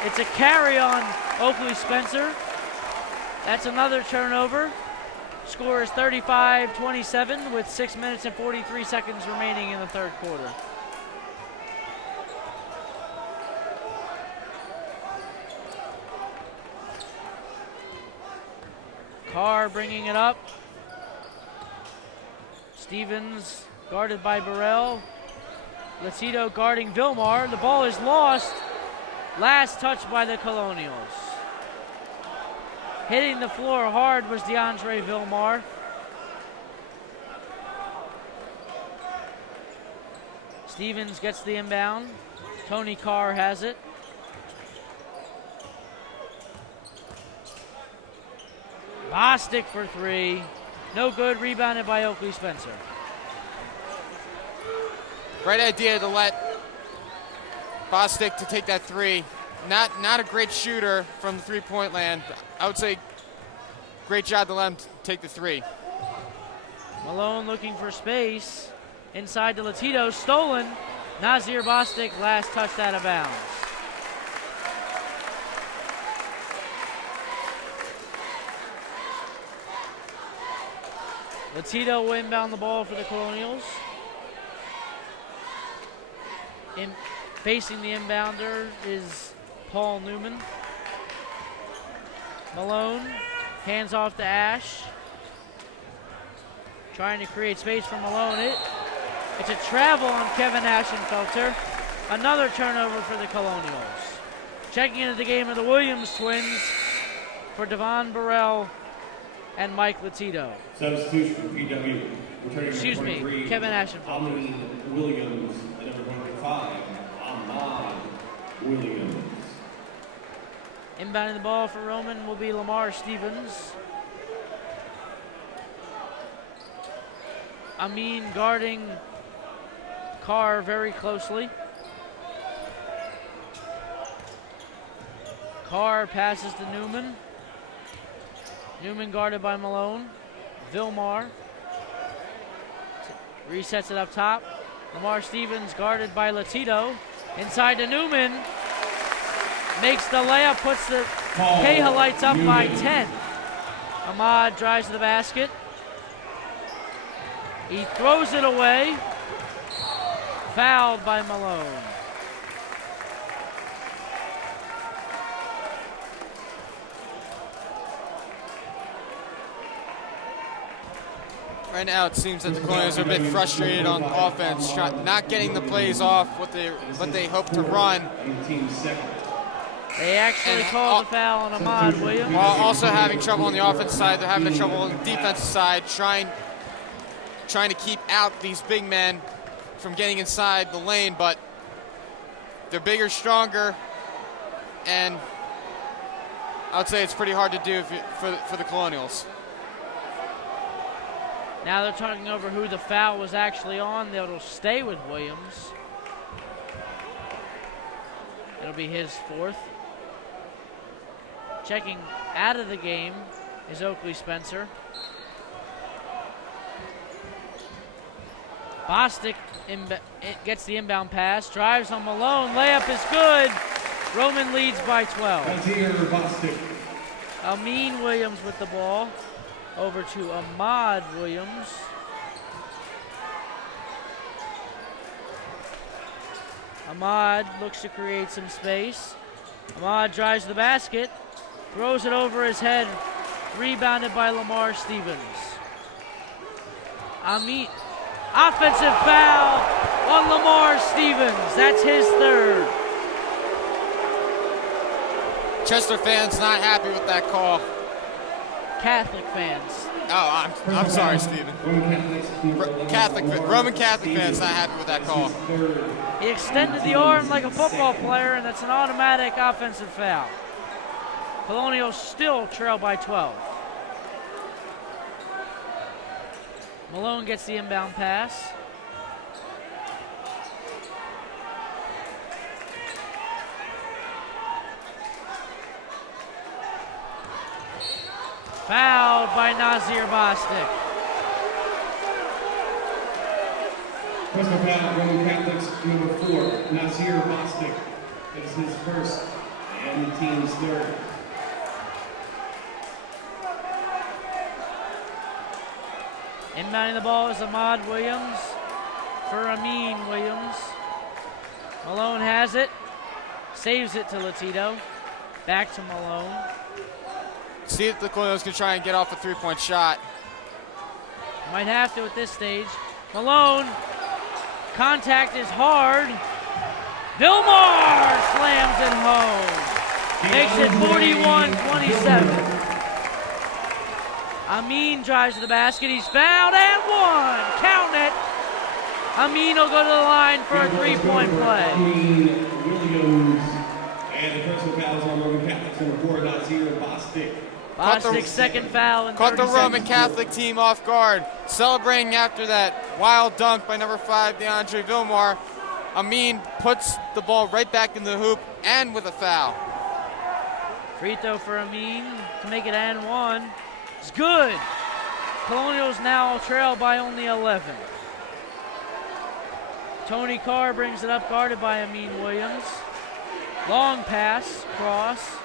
It's a carry on Oakley Spencer. That's another turnover. Score is 35-27 with 6 minutes and 43 seconds remaining in the third quarter. Carr bringing it up. Stevens guarded by Burrell. Latito guarding Vilmar. The ball is lost. Last touch by the Colonials. Hitting the floor hard was DeAndre Vilmar. Stevens gets the inbound. Tony Carr has it. Bostic for three. No good, rebounded by Oakley Spencer. Great idea to let Bostic to take that three. Not a great shooter from the three-point land. I would say great job to let him take the three. Malone looking for space. Inside to Latito, stolen. Nazir Bostic last touched out of bounds. Latito will inbound the ball for the Colonials. Facing the inbounder is Paul Newman. Malone, hands off to Ash. Trying to create space for Malone. It's a travel on Kevin Ashenfelter. Another turnover for the Colonials. Checking into the game are the Williams twins for Devon Burrell and Mike Latito. Substitution for PW. Excuse me, Kevin Ashenfelter. Amin Williams, and number 25, Ahmad Williams. Inbounding the ball for Roman will be Lamar Stevens. Amin guarding Carr very closely. Carr passes to Newman. Newman guarded by Malone. Vilmar resets it up top. Lamar Stevens guarded by Latito. Inside to Newman. Makes the layup, puts the Cahillites up by 10. Ahmad drives to the basket. He throws it away. Fouled by Malone. Right now, it seems that the Colonials are a bit frustrated on offense, not getting the plays off what they hope to run. They actually called the foul on Ahmad Williams. While also having trouble on the offensive side, they're having trouble on the defensive side, trying to keep out these big men from getting inside the lane, but they're bigger, stronger, and I would say it's pretty hard to do for the Colonials. Now they're talking over who the foul was actually on. It'll stay with Williams. It'll be his fourth. Checking out of the game is Oakley Spencer. Bostic gets the inbound pass, drives on Malone, layup is good. Roman leads by 12. Amin Williams with the ball. Over to Ahmad Williams. Ahmad looks to create some space. Ahmad drives the basket, throws it over his head, rebounded by Lamar Stevens. Amin, offensive foul on Lamar Stevens. That's his third. Chester fans not happy with that call. Catholic fans. Oh, I'm sorry, Stephen. Roman Catholic fans not happy with that call. He extended the arm like a football player, and that's an automatic offensive foul. Colonials still trail by 12. Malone gets the inbound pass. Fouled by Nazir Bostic. Personal foul, Roman Catholics, number 4, Nazir Bostic. It's his first and the team's third. Inbounding the ball is Ahmad Williams for Amin Williams. Malone has it, saves it to Latito. Back to Malone. See if the Colonials can try and get off a three-point shot. Might have to at this stage. Malone, contact is hard. Vilmar slams it home. Makes it 41-27. Amin drives to the basket. He's fouled and one. Count it. Amin will go to the line for a three-point play. Williams. And the personal foul is on Roman Catholics number 4, Nazir Bostic. Bostic's second foul in 30 Caught the Roman seconds. Catholic team off guard. Celebrating after that wild dunk by number 5, DeAndre Vilmar. Amin puts the ball right back in the hoop and with a foul. Free throw for Amin to make it and one. It's good. Colonials now trail by only 11. Tony Carr brings it up, guarded by Amin Williams. Long pass, cross.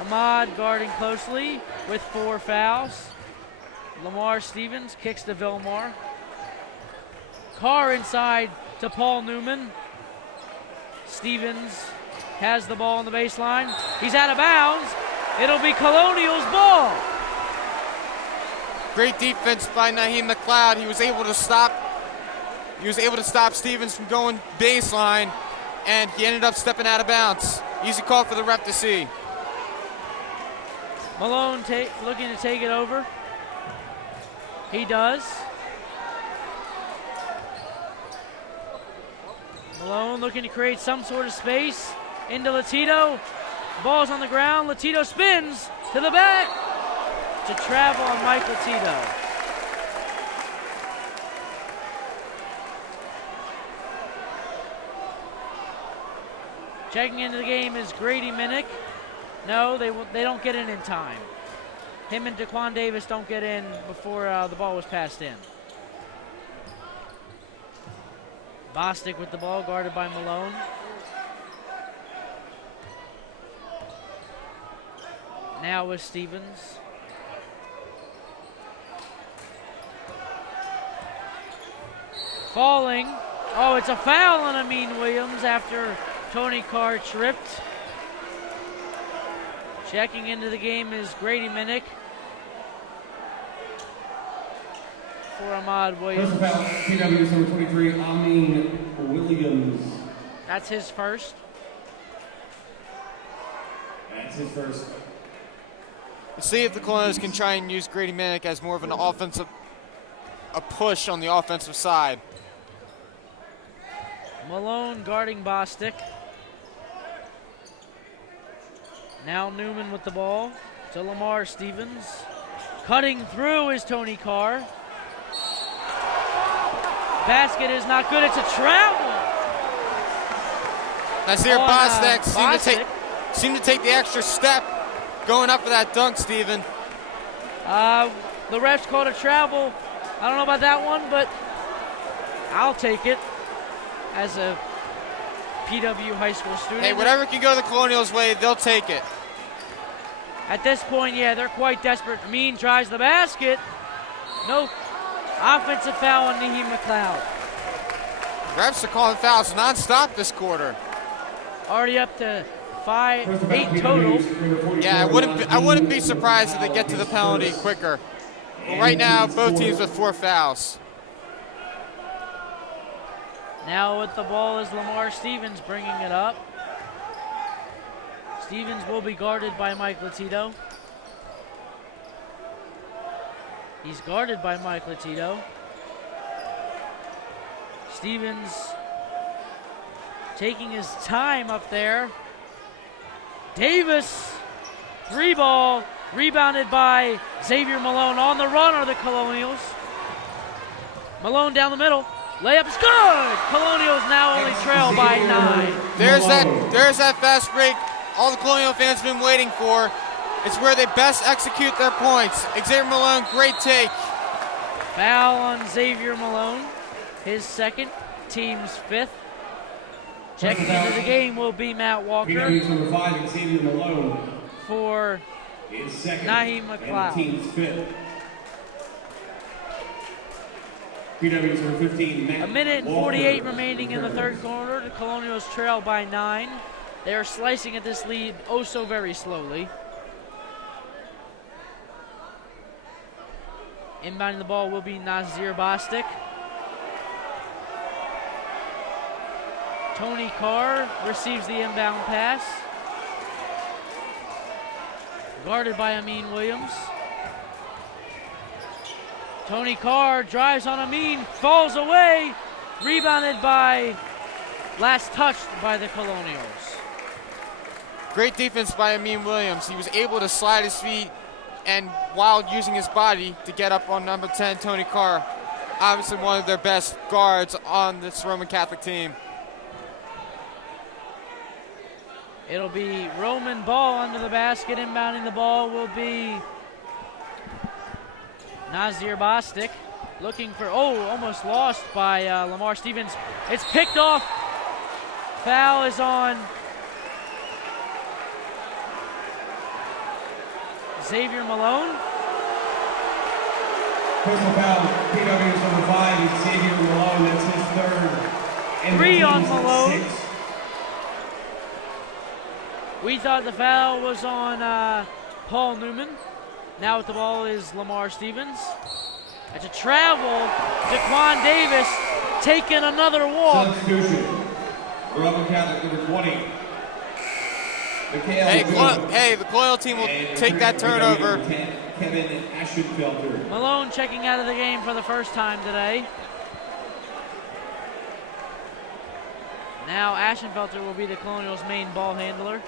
Ahmad guarding closely with 4 fouls. Lamar Stevens kicks to Vilmar. Carr inside to Paul Newman. Stevens has the ball on the baseline. He's out of bounds. It'll be Colonials' ball. Great defense by Naheem McLeod. He was able to stop Stevens from going baseline, and he ended up stepping out of bounds. Easy call for the ref to see. Malone looking to take it over. He does. Malone looking to create some sort of space into Latito. Ball's on the ground. Latito spins to the back to travel on Mike Latito. Checking into the game is Grady Minnick. No, they don't get in time. Him and Daquan Davis don't get in before the ball was passed in. Bostic with the ball, guarded by Malone. Now with Stevens. Falling. Oh, it's a foul on Amin Williams after Tony Carr tripped. Checking into the game is Grady Minnick for Ahmad Williams. First foul, PWHS number 23, Amin Williams. That's his first. That's his first. Let's see if the Colonials can try and use Grady Minnick as more of an offensive, a push on the offensive side. Malone guarding Bostic. Now Newman with the ball to Lamar Stevens. Cutting through is Tony Carr. Basket is not good. It's a travel. Nazir Bostic seemed to take the extra step going up for that dunk, Steven. The refs called a travel. I don't know about that one, but I'll take it as a PW high school student. Hey, whatever can go the Colonials' way, they'll take it. At this point, yeah, they're quite desperate. Amin drives the basket. No offensive foul on Naheem McLeod. Refs are calling fouls nonstop this quarter. Already up to 8 total. Yeah, I wouldn't be surprised if they get to the penalty quicker. Well, right now, both teams with 4 fouls. Now with the ball is Lamar Stevens bringing it up. Stevens will be guarded by Mike Latito. He's guarded by Mike Latito. Stevens taking his time up there. Davis, 3-ball, rebounded by Xavier Malone. On the run are the Colonials. Malone down the middle. Layup's good. Colonials now only trail by 9. There's that fast break all the Colonial fans have been waiting for. It's where they best execute their points. Xavier Malone, great take. Foul on Xavier Malone, his second, team's 5th. Checking into the game will be Matt Walker PWHS number 5, Xavier Malone. for His second. Naheem And McLeod. the team's 5th. PWHS number 15, Matt A minute and Walker. 48 remaining in the third quarter. The Colonials trail by 9. They are slicing at this lead oh so very slowly. Inbounding the ball will be Nazir Bostic. Tony Carr receives the inbound pass. Guarded by Amin Williams. Tony Carr drives on Amin, falls away, rebounded by, last touched by the Colonials. Great defense by Amin Williams. He was able to slide his feet and while using his body to get up on number 10, Tony Carr. Obviously one of their best guards on this Roman Catholic team. It'll be Roman ball under the basket. Inbounding the ball will be Nazir Bostic. Looking for, almost lost by Lamar Stevens. It's picked off. Foul is on Xavier Malone. Personal foul, PWHS number 5, Xavier Malone, that's his third. And 3 on the team's Malone. 6. We thought the foul was on Paul Newman. Now with the ball is Lamar Stevens. It's a travel. Daquan Davis taking another walk. Substitution. Roman Catholic number 20. Hey, the Colonial team will take that turnover. Kevin Aschenfelder. Malone checking out of the game for the first time today. Now Aschenfelder will be the Colonials' main ball handler.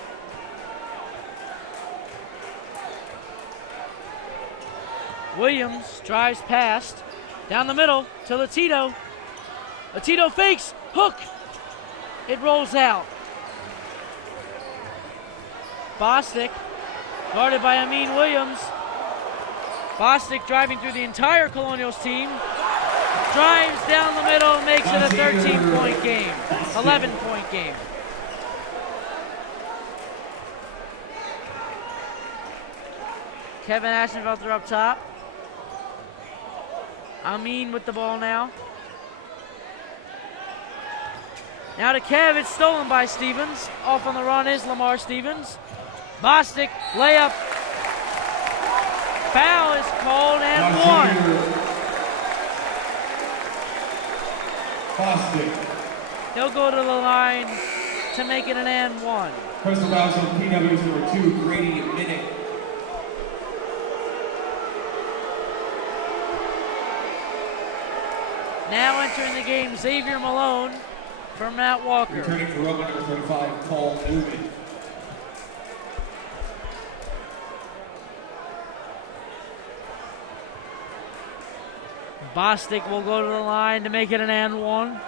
Williams drives past, down the middle to Latito. Latito fakes, hook. It rolls out. Bostic, guarded by Amin Williams. Bostic driving through the entire Colonials team. Drives down the middle, makes it a 13-point game, 11-point game. Kevin Aschenfelder up top. Amin with the ball now. Now to Kev, it's stolen by Stevens. Off on the run is Lamar Stevens. Bostic, layup. Foul is called and one. Bostic. He'll go to the line to make it an and one. Personal fouls on PW's number 2, Grady Minnick. Now entering the game, Xavier Malone from Matt Walker. Returning for Roman number 35, Paul Newman. Bostic will go to the line to make it an and one.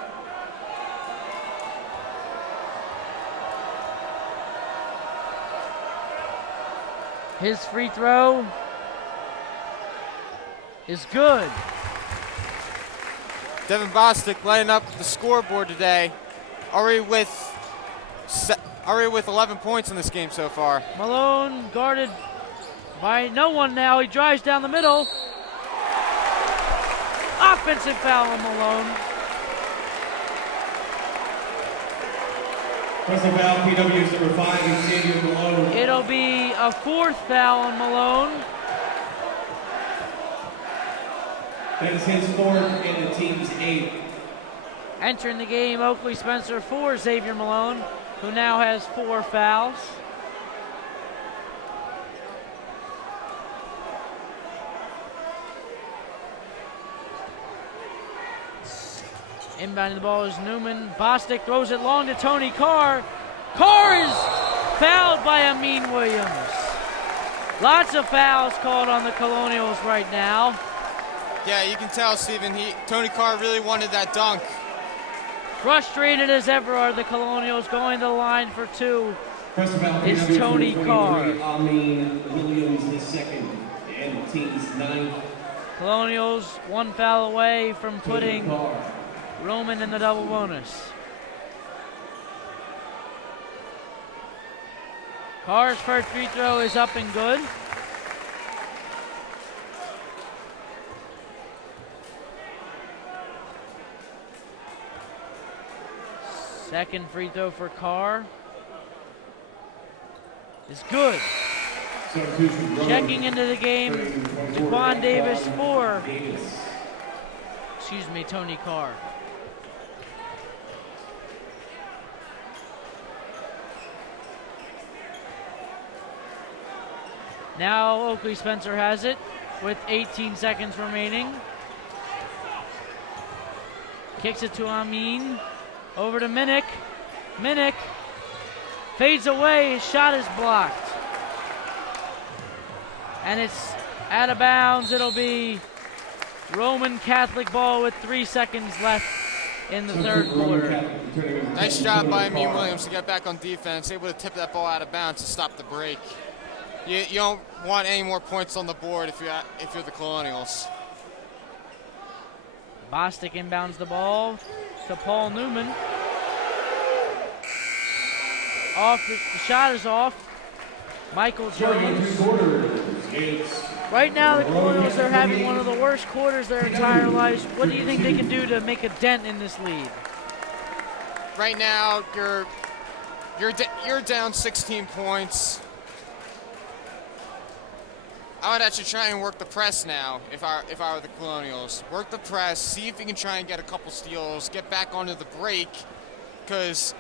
His free throw is good. Devin Bostic lighting up the scoreboard today, already with 11 points in this game so far. Malone guarded by no one now. He drives down the middle. Offensive foul on Malone. Personal foul, PW's number 5, Xavier Malone. It'll be a fourth foul on Malone. That is his 4th and the team's 8th. Entering the game, Oakley Spencer for Xavier Malone, who now has 4 fouls. Inbounding the ball is Newman. Bostic throws it long to Tony Carr. Carr is fouled by Amin Williams. Lots of fouls called on the Colonials right now. Yeah, you can tell, Steven, Tony Carr really wanted that dunk. Frustrated as ever are the Colonials, going to the line for 2. Personal foul, Is PW's Tony number Carr. 23, Amin Williams, the 2nd, and the team's 9th. Colonials 1 foul away from putting Carr. Roman in the double bonus. Carr's first free throw is up and good. Second free throw for Carr is good. Checking into the game, Daquan Davis for, Tony Carr. Now Oakley Spencer has it with 18 seconds remaining. Kicks it to Amin. Over to Minnick. Minnick fades away. His shot is blocked. And it's out of bounds. It'll be Roman Catholic ball with 3 seconds left in the third quarter. Nice job by Amin Williams to get back on defense, able to tip that ball out of bounds to stop the break. You don't want any more points on the board if you're the Colonials. Bostic inbounds the ball to Paul Newman. The shot is off. Michael Jones. Right now, the Colonials are having one of the worst quarters their entire lives. What do you think they can do to make a dent in this lead? Right now, you're down 16 points. I would actually try and work the press now if I were the Colonials. Work the press, see if you can try and get a couple steals, get back onto the break, because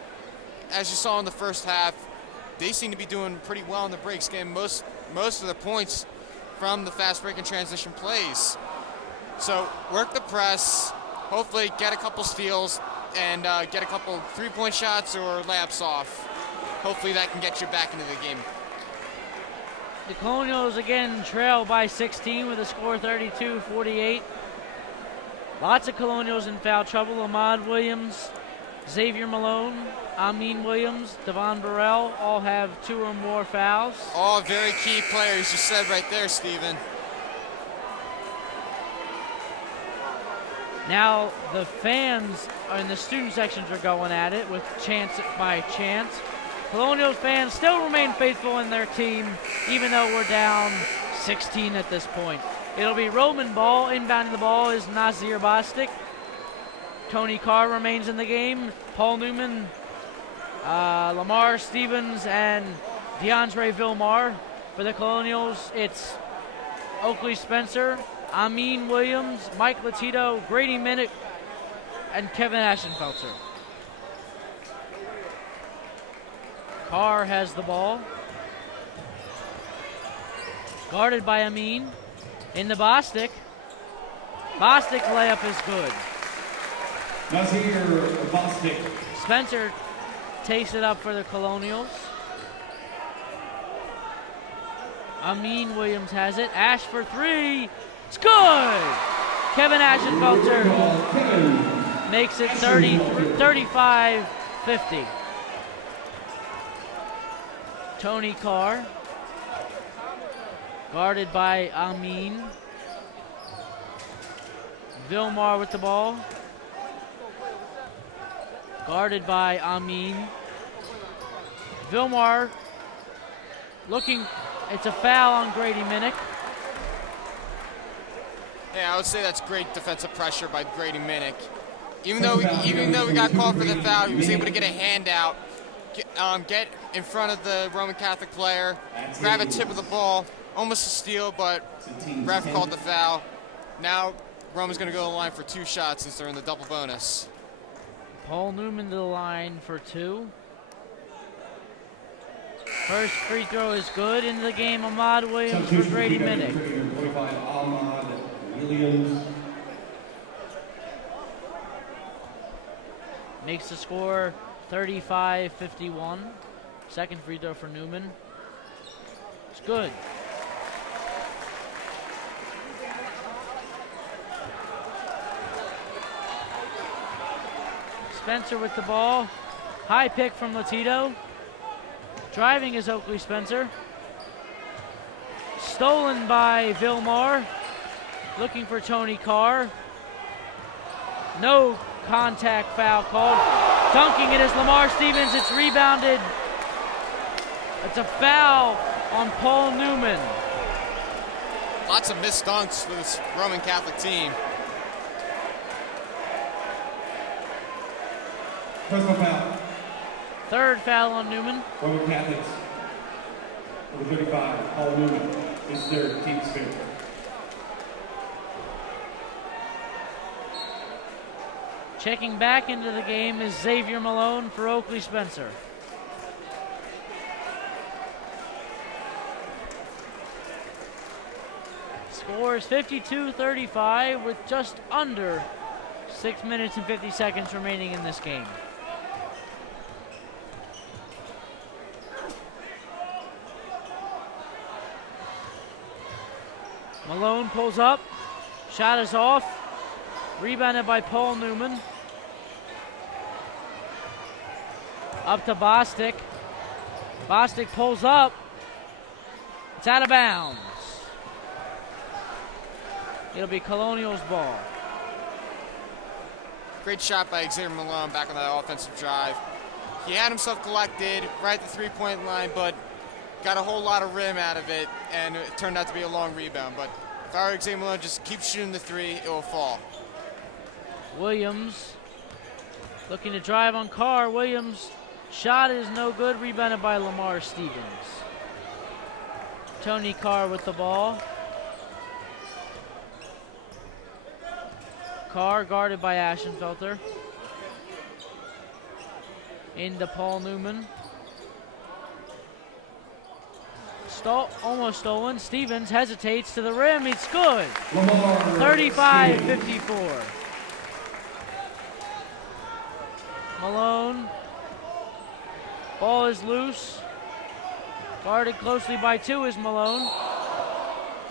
as you saw in the first half, they seem to be doing pretty well in the breaks, getting most of the points from the fast break and transition plays. So work the press, hopefully get a couple steals, and get a couple three-point shots or layups off. Hopefully that can get you back into the game. The Colonials again trail by 16 with a score 32-48. Lots of Colonials in foul trouble. Ahmad Williams, Xavier Malone, Amin Williams, Devon Burrell all have 2 or more fouls. All very key players, you said right there, Steven. Now the fans in the student sections are going at it with chance by chance. Colonials fans still remain faithful in their team, even though we're down 16 at this point. It'll be Roman ball. Inbounding the ball is Nazir Bostic. Tony Carr remains in the game. Paul Newman, Lamar Stevens, and DeAndre Vilmar. For the Colonials, it's Oakley Spencer, Amin Williams, Mike Latito, Grady Minnick, and Kevin Ashenfelter. Carr has the ball. Guarded by Amin. In the Bostic. Bostic layup is good. Nazir Bostic. Spencer takes it up for the Colonials. Amin Williams has it. Ash for 3. It's good! Kevin Ashenfelter makes it 35-50. Tony Carr, guarded by Amin. Vilmar with the ball. Guarded by Amin. Vilmar looking, it's a foul on Grady Minnick. Yeah, I would say that's great defensive pressure by Grady Minnick. Even though we got called for the foul, he was able to get a hand out, get in front of the Roman Catholic player, grab a tip of the ball, almost a steal, but ref called the foul. Now Roman's going to go to the line for 2 shots since they're in the double bonus. Paul Newman to the line for 2. First free throw is good. Into the game, Ahmad Williams for Grady Minnick. Makes the score 35-51. Second free throw for Newman. It's good. Spencer with the ball. High pick from Latito. Driving is Oakley Spencer. Stolen by Vilmar. Looking for Tony Carr. No contact foul called. Dunking it is Lamar Stevens. It's rebounded. It's a foul on Paul Newman. Lots of missed dunks for this Roman Catholic team. Personal foul. Third foul on Newman. Roman Catholics. Number 35, Paul Newman. His third, team's fifth. Checking back into the game is Xavier Malone for Oakley Spencer. Score is 52-35 with just under 6 minutes and 50 seconds remaining in this game. Malone pulls up, shot is off, rebounded by Paul Newman. Up to Bostic. Bostic pulls up, it's out of bounds. It'll be Colonials ball. Great shot by Xavier Malone back on that offensive drive. He had himself collected right at the three-point line, but got a whole lot of rim out of it, and it turned out to be a long rebound. But if I were Xavier Malone, just keep shooting the three, it will fall. Williams looking to drive on Carr. Williams shot is no good, rebounded by Lamar Stevens. Tony Carr with the ball. Carr guarded by Ashenfelter. Into Paul Newman. Almost stolen. Stevens hesitates to the rim. It's good. 35-54. Malone. Ball is loose. Guarded closely by two is Malone.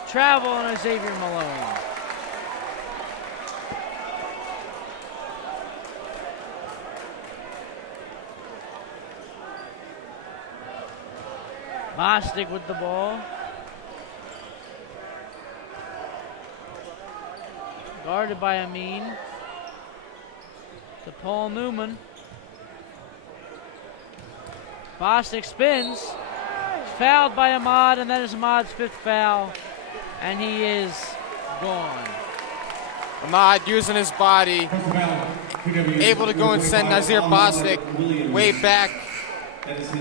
Travel on Xavier Malone. Bostic with the ball. Guarded by Amin. To Paul Newman. Bostic spins. Fouled by Ahmad, and that is Ahmad's fifth foul. And he is gone. Ahmad using his body. Able to go and send Nazir Bostic way back.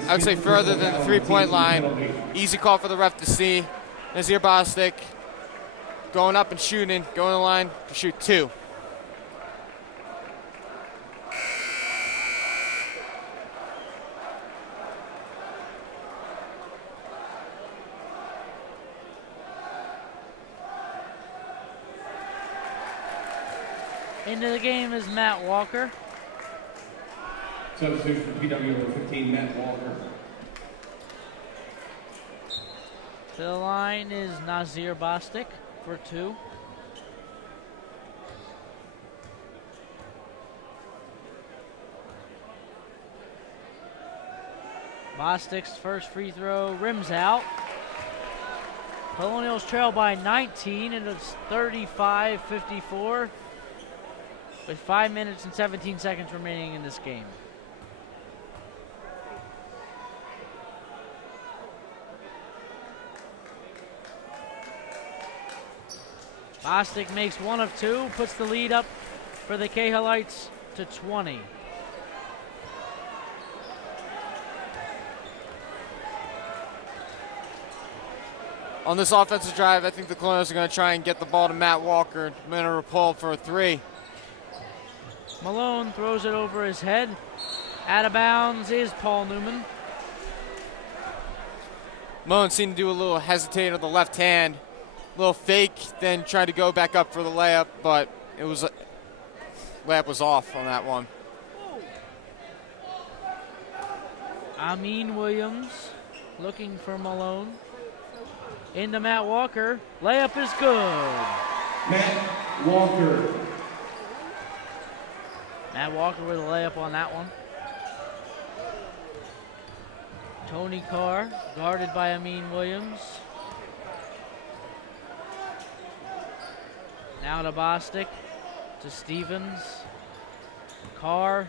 I would say further than the three-point line. Easy call for the ref to see. Nazir Bostic going up and shooting, going to the line to shoot two. Into the game is Matt Walker. Substitute for PWHS, Matt Walker. To the line is Nazir Bostic for two. Bostic's first free throw rims out. Colonials trail by 19, and it's 35-54 with 5 minutes and 17 seconds remaining in this game. Bostic makes one of two, puts the lead up for the Cahillites to 20. On this offensive drive, I think the Colonials are going to try and get the ball to Matt Walker. Minor pull for a three. Malone throws it over his head. Out of bounds is Paul Newman. Malone seemed to do a little hesitate with the left hand. A little fake, then tried to go back up for the layup, but it was layup was off on that one. Amin Williams looking for Malone. Into Matt Walker. Layup is good. Matt Walker. Matt Walker with a layup on that one. Tony Carr guarded by Amin Williams. Now to Bostic, to Stevens. Carr.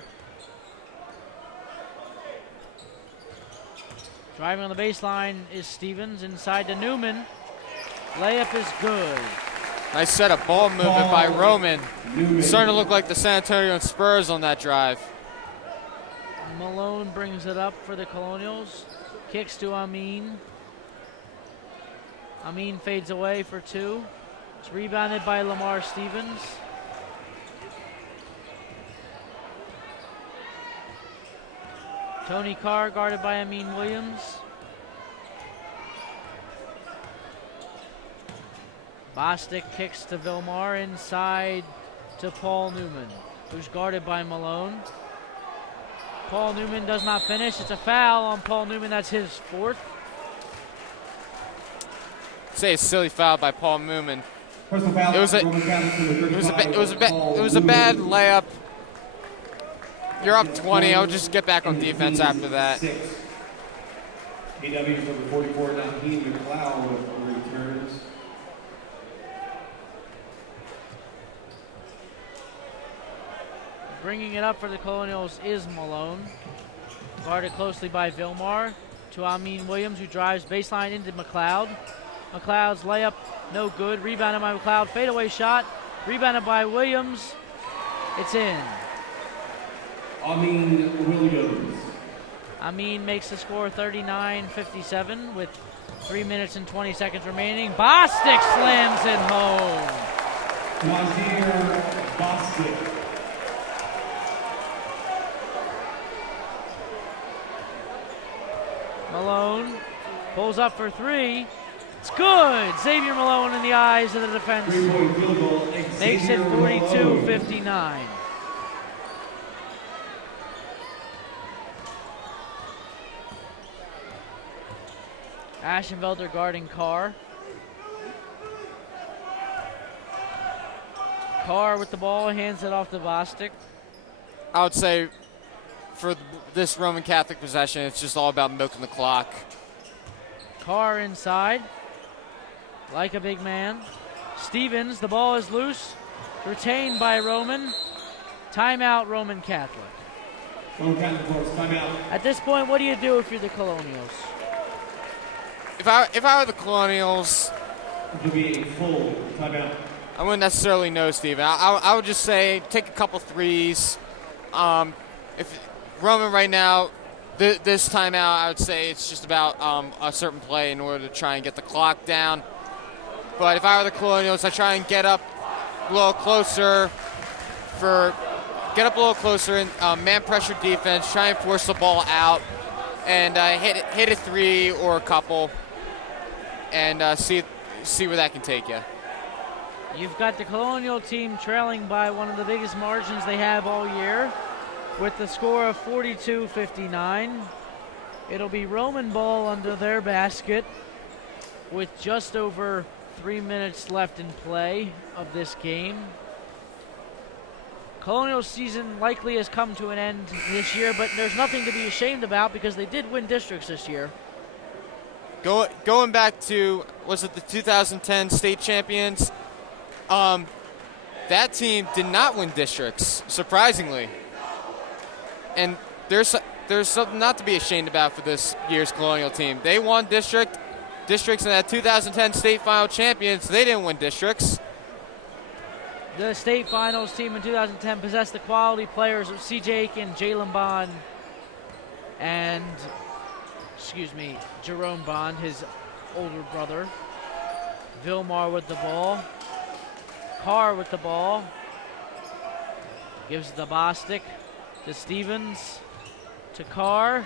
Driving on the baseline is Stevens, inside to Newman. Layup is good. Nice set of ball movement by Roman. Starting to look like the San Antonio Spurs on that drive. Malone brings it up for the Colonials. Kicks to Amin. Amin fades away for two. It's rebounded by Lamar Stevens. Tony Carr guarded by Amin Williams. Bostic kicks to Vilmar, inside to Paul Newman, who's guarded by Malone. Paul Newman does not finish. It's a foul on Paul Newman. That's his fourth. I'd say a silly foul by Paul Newman. Personal foul. It was a bad layup. You're up 20. I'll just get back on defense after that. PW's number 44, Naheem McLeod returns. Bringing it up for the Colonials is Malone. Guarded closely by Vilmar to Amin Williams, who drives baseline into McLeod. McLeod's layup, no good. Rebounded by McLeod. Fadeaway shot. Rebounded by Williams. It's in. Amin Williams. Amin makes the score 39-57 with 3 minutes and 20 seconds remaining. Bostic slams it home. Nazir Bostic. Malone pulls up for three. It's good. Xavier Malone in the eyes of the defense. 3-point field goal. Makes it 42-59. Ashenfelter guarding Carr. Carr with the ball, hands it off to Bostic. I would say for this Roman Catholic possession, it's just all about milking the clock. Carr inside, like a big man. Stevens, the ball is loose, retained by Roman. Timeout, Roman Catholic. Roman Catholic force timeout. At this point, what do you do if you're the Colonials? If I were the Colonials, It could be a full timeout. I wouldn't necessarily know, Steven. I would just say take a couple threes. If Roman right now, this timeout, I would say it's just about a certain play in order to try and get the clock down. But if I were the Colonials, I try and get up a little closer in man pressure defense, try and force the ball out, and hit a three or a couple, and see where that can take you. You've got the Colonial team trailing by one of the biggest margins they have all year with the score of 42-59. It'll be Roman ball under their basket with just over 3 minutes left in play of this game. Colonial season likely has come to an end this year, but there's nothing to be ashamed about because they did win districts this year. Going back to, was it the 2010 state champions? That team did not win districts, surprisingly. And there's something not to be ashamed about for this year's Colonial team. They won districts in that 2010 state final champions. They didn't win districts. The state finals team in 2010 possessed the quality players of C.J. Aiken, Jalen Bond, and, Jerome Bond, his older brother. Vilmar with the ball. Carr with the ball. Gives the Bostic to Stevens, to Carr.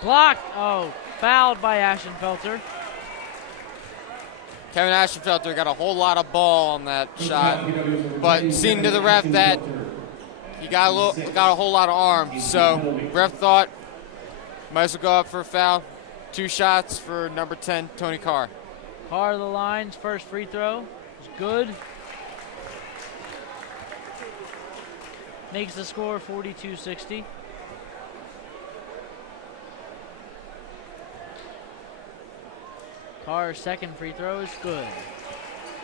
Blocked. Oh, fouled by Ashenfelter. Kevin Ashenfelter got a whole lot of ball on that shot, but seemed to the ref that he got a whole lot of arm. So ref thought might as well go up for a foul. 2 shots for number 10, Tony Carr. Carr to the lines, first free throw is good. Makes the score 42-60. Carr's second free throw is good.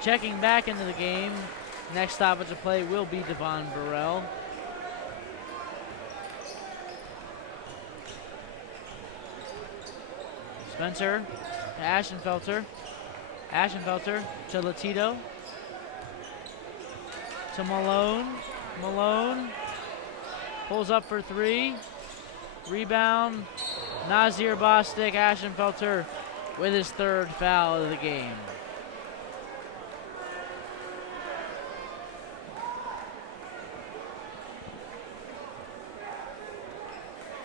Checking back into the game. Next stoppage of play will be Devon Burrell. Spencer to Ashenfelter. Ashenfelter to Latito. To Malone. Malone pulls up for 3. Rebound. Nazir Bostic. Ashenfelter with his 3rd foul of the game.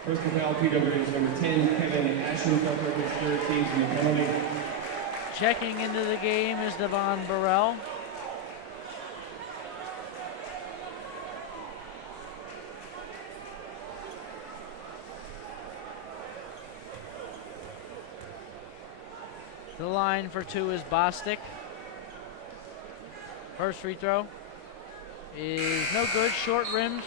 Personal foul, PW's number 10, Kevin Ashenfelter, his 3rd team from the penalty. Checking into the game is Devon Burrell. The line for 2 is Bostic. First free throw is no good, short rimmed.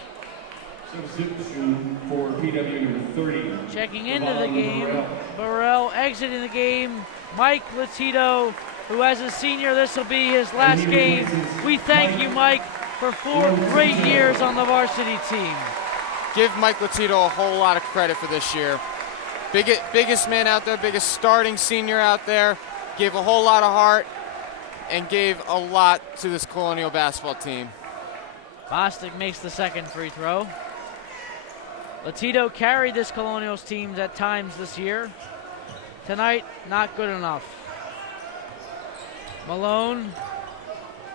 Substitution for PW number 30. Checking into the game, Burrell exiting the game. Mike Latito, who as a senior, this will be his last game. We thank you, Mike, for 4 great years on the varsity team. Give Mike Latito a whole lot of credit for this year. Biggest man out there, biggest starting senior out there. Gave a whole lot of heart and gave a lot to this Colonial basketball team. Bostic makes the second free throw. Latito carried this Colonials team at times this year. Tonight, not good enough. Malone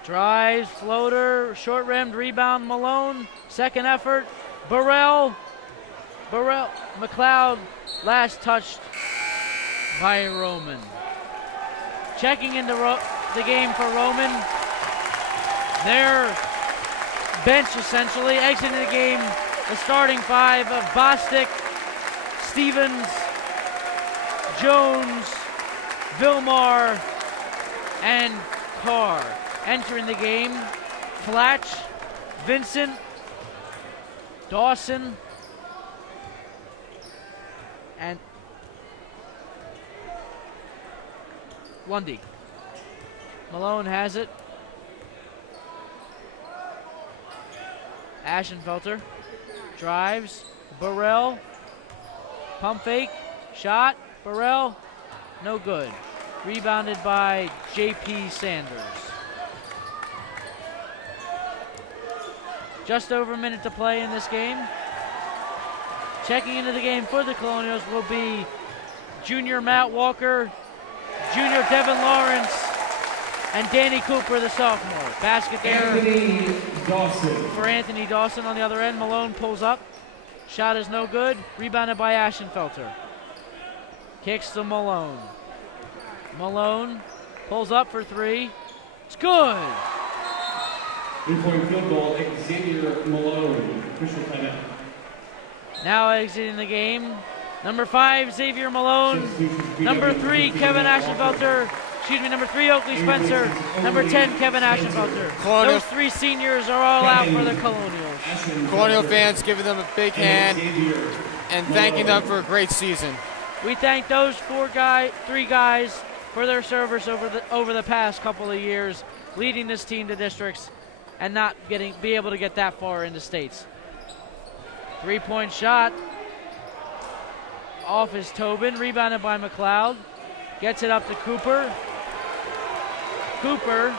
drives, floater, short rimmed, rebound, Malone. Second effort, Burrell, McLeod, last touched by Roman. Checking into the game for Roman. Their bench essentially, exiting the game, the starting 5 of Bostic, Stevens, Jones, Vilmar, and Carr. Entering the game, Flatch, Vincent, Dawson, and Lundy. Malone has it. Ashenfelter drives. Burrell, pump fake, shot. Burrell, no good. Rebounded by J.P. Sanders. Just over a minute to play in this game. Checking into the game for the Colonials will be junior Matt Walker, junior Devin Lawrence, and Danny Cooper, the sophomore. Basket there for Anthony Dawson on the other end. Malone pulls up. Shot is no good. Rebounded by Ashenfelter. Kicks to Malone. Malone pulls up for 3. It's good. 3-point field goal, Xavier Malone. Official timeout. Now exiting the game, number 5, Xavier Malone. Number 3, Kevin Ashenfelter. Number 3, Oakley Spencer. Number 10, Kevin Ashenfelter. Those 3 seniors are all out for the Colonials. Colonial fans giving them a big hand and thanking them for a great season. We thank those 3 guys for their service over the past couple of years, leading this team to districts and not be able to get that far into states. 3-point shot off is Tobin, rebounded by McLeod. Gets it up to Cooper. Cooper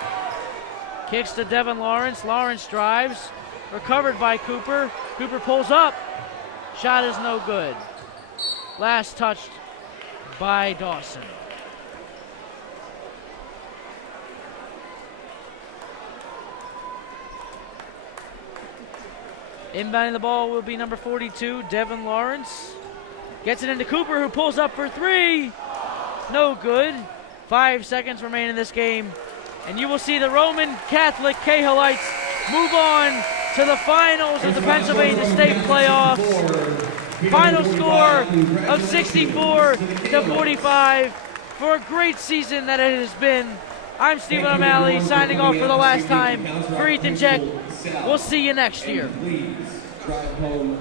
kicks to Devin Lawrence. Lawrence drives, recovered by Cooper. Cooper pulls up. Shot is no good. Last touched by Dawson. Inbounding the ball will be number 42, Devin Lawrence. Gets it into Cooper, who pulls up for 3. No good. 5 seconds remain in this game. And you will see the Roman Catholic Cahillites move on to the finals of the Pennsylvania State playoffs. Final score of 64-45 for a great season that it has been. I'm Stephen O'Malley signing off for the last time for Ethan Check. We'll see you next year. Drive home.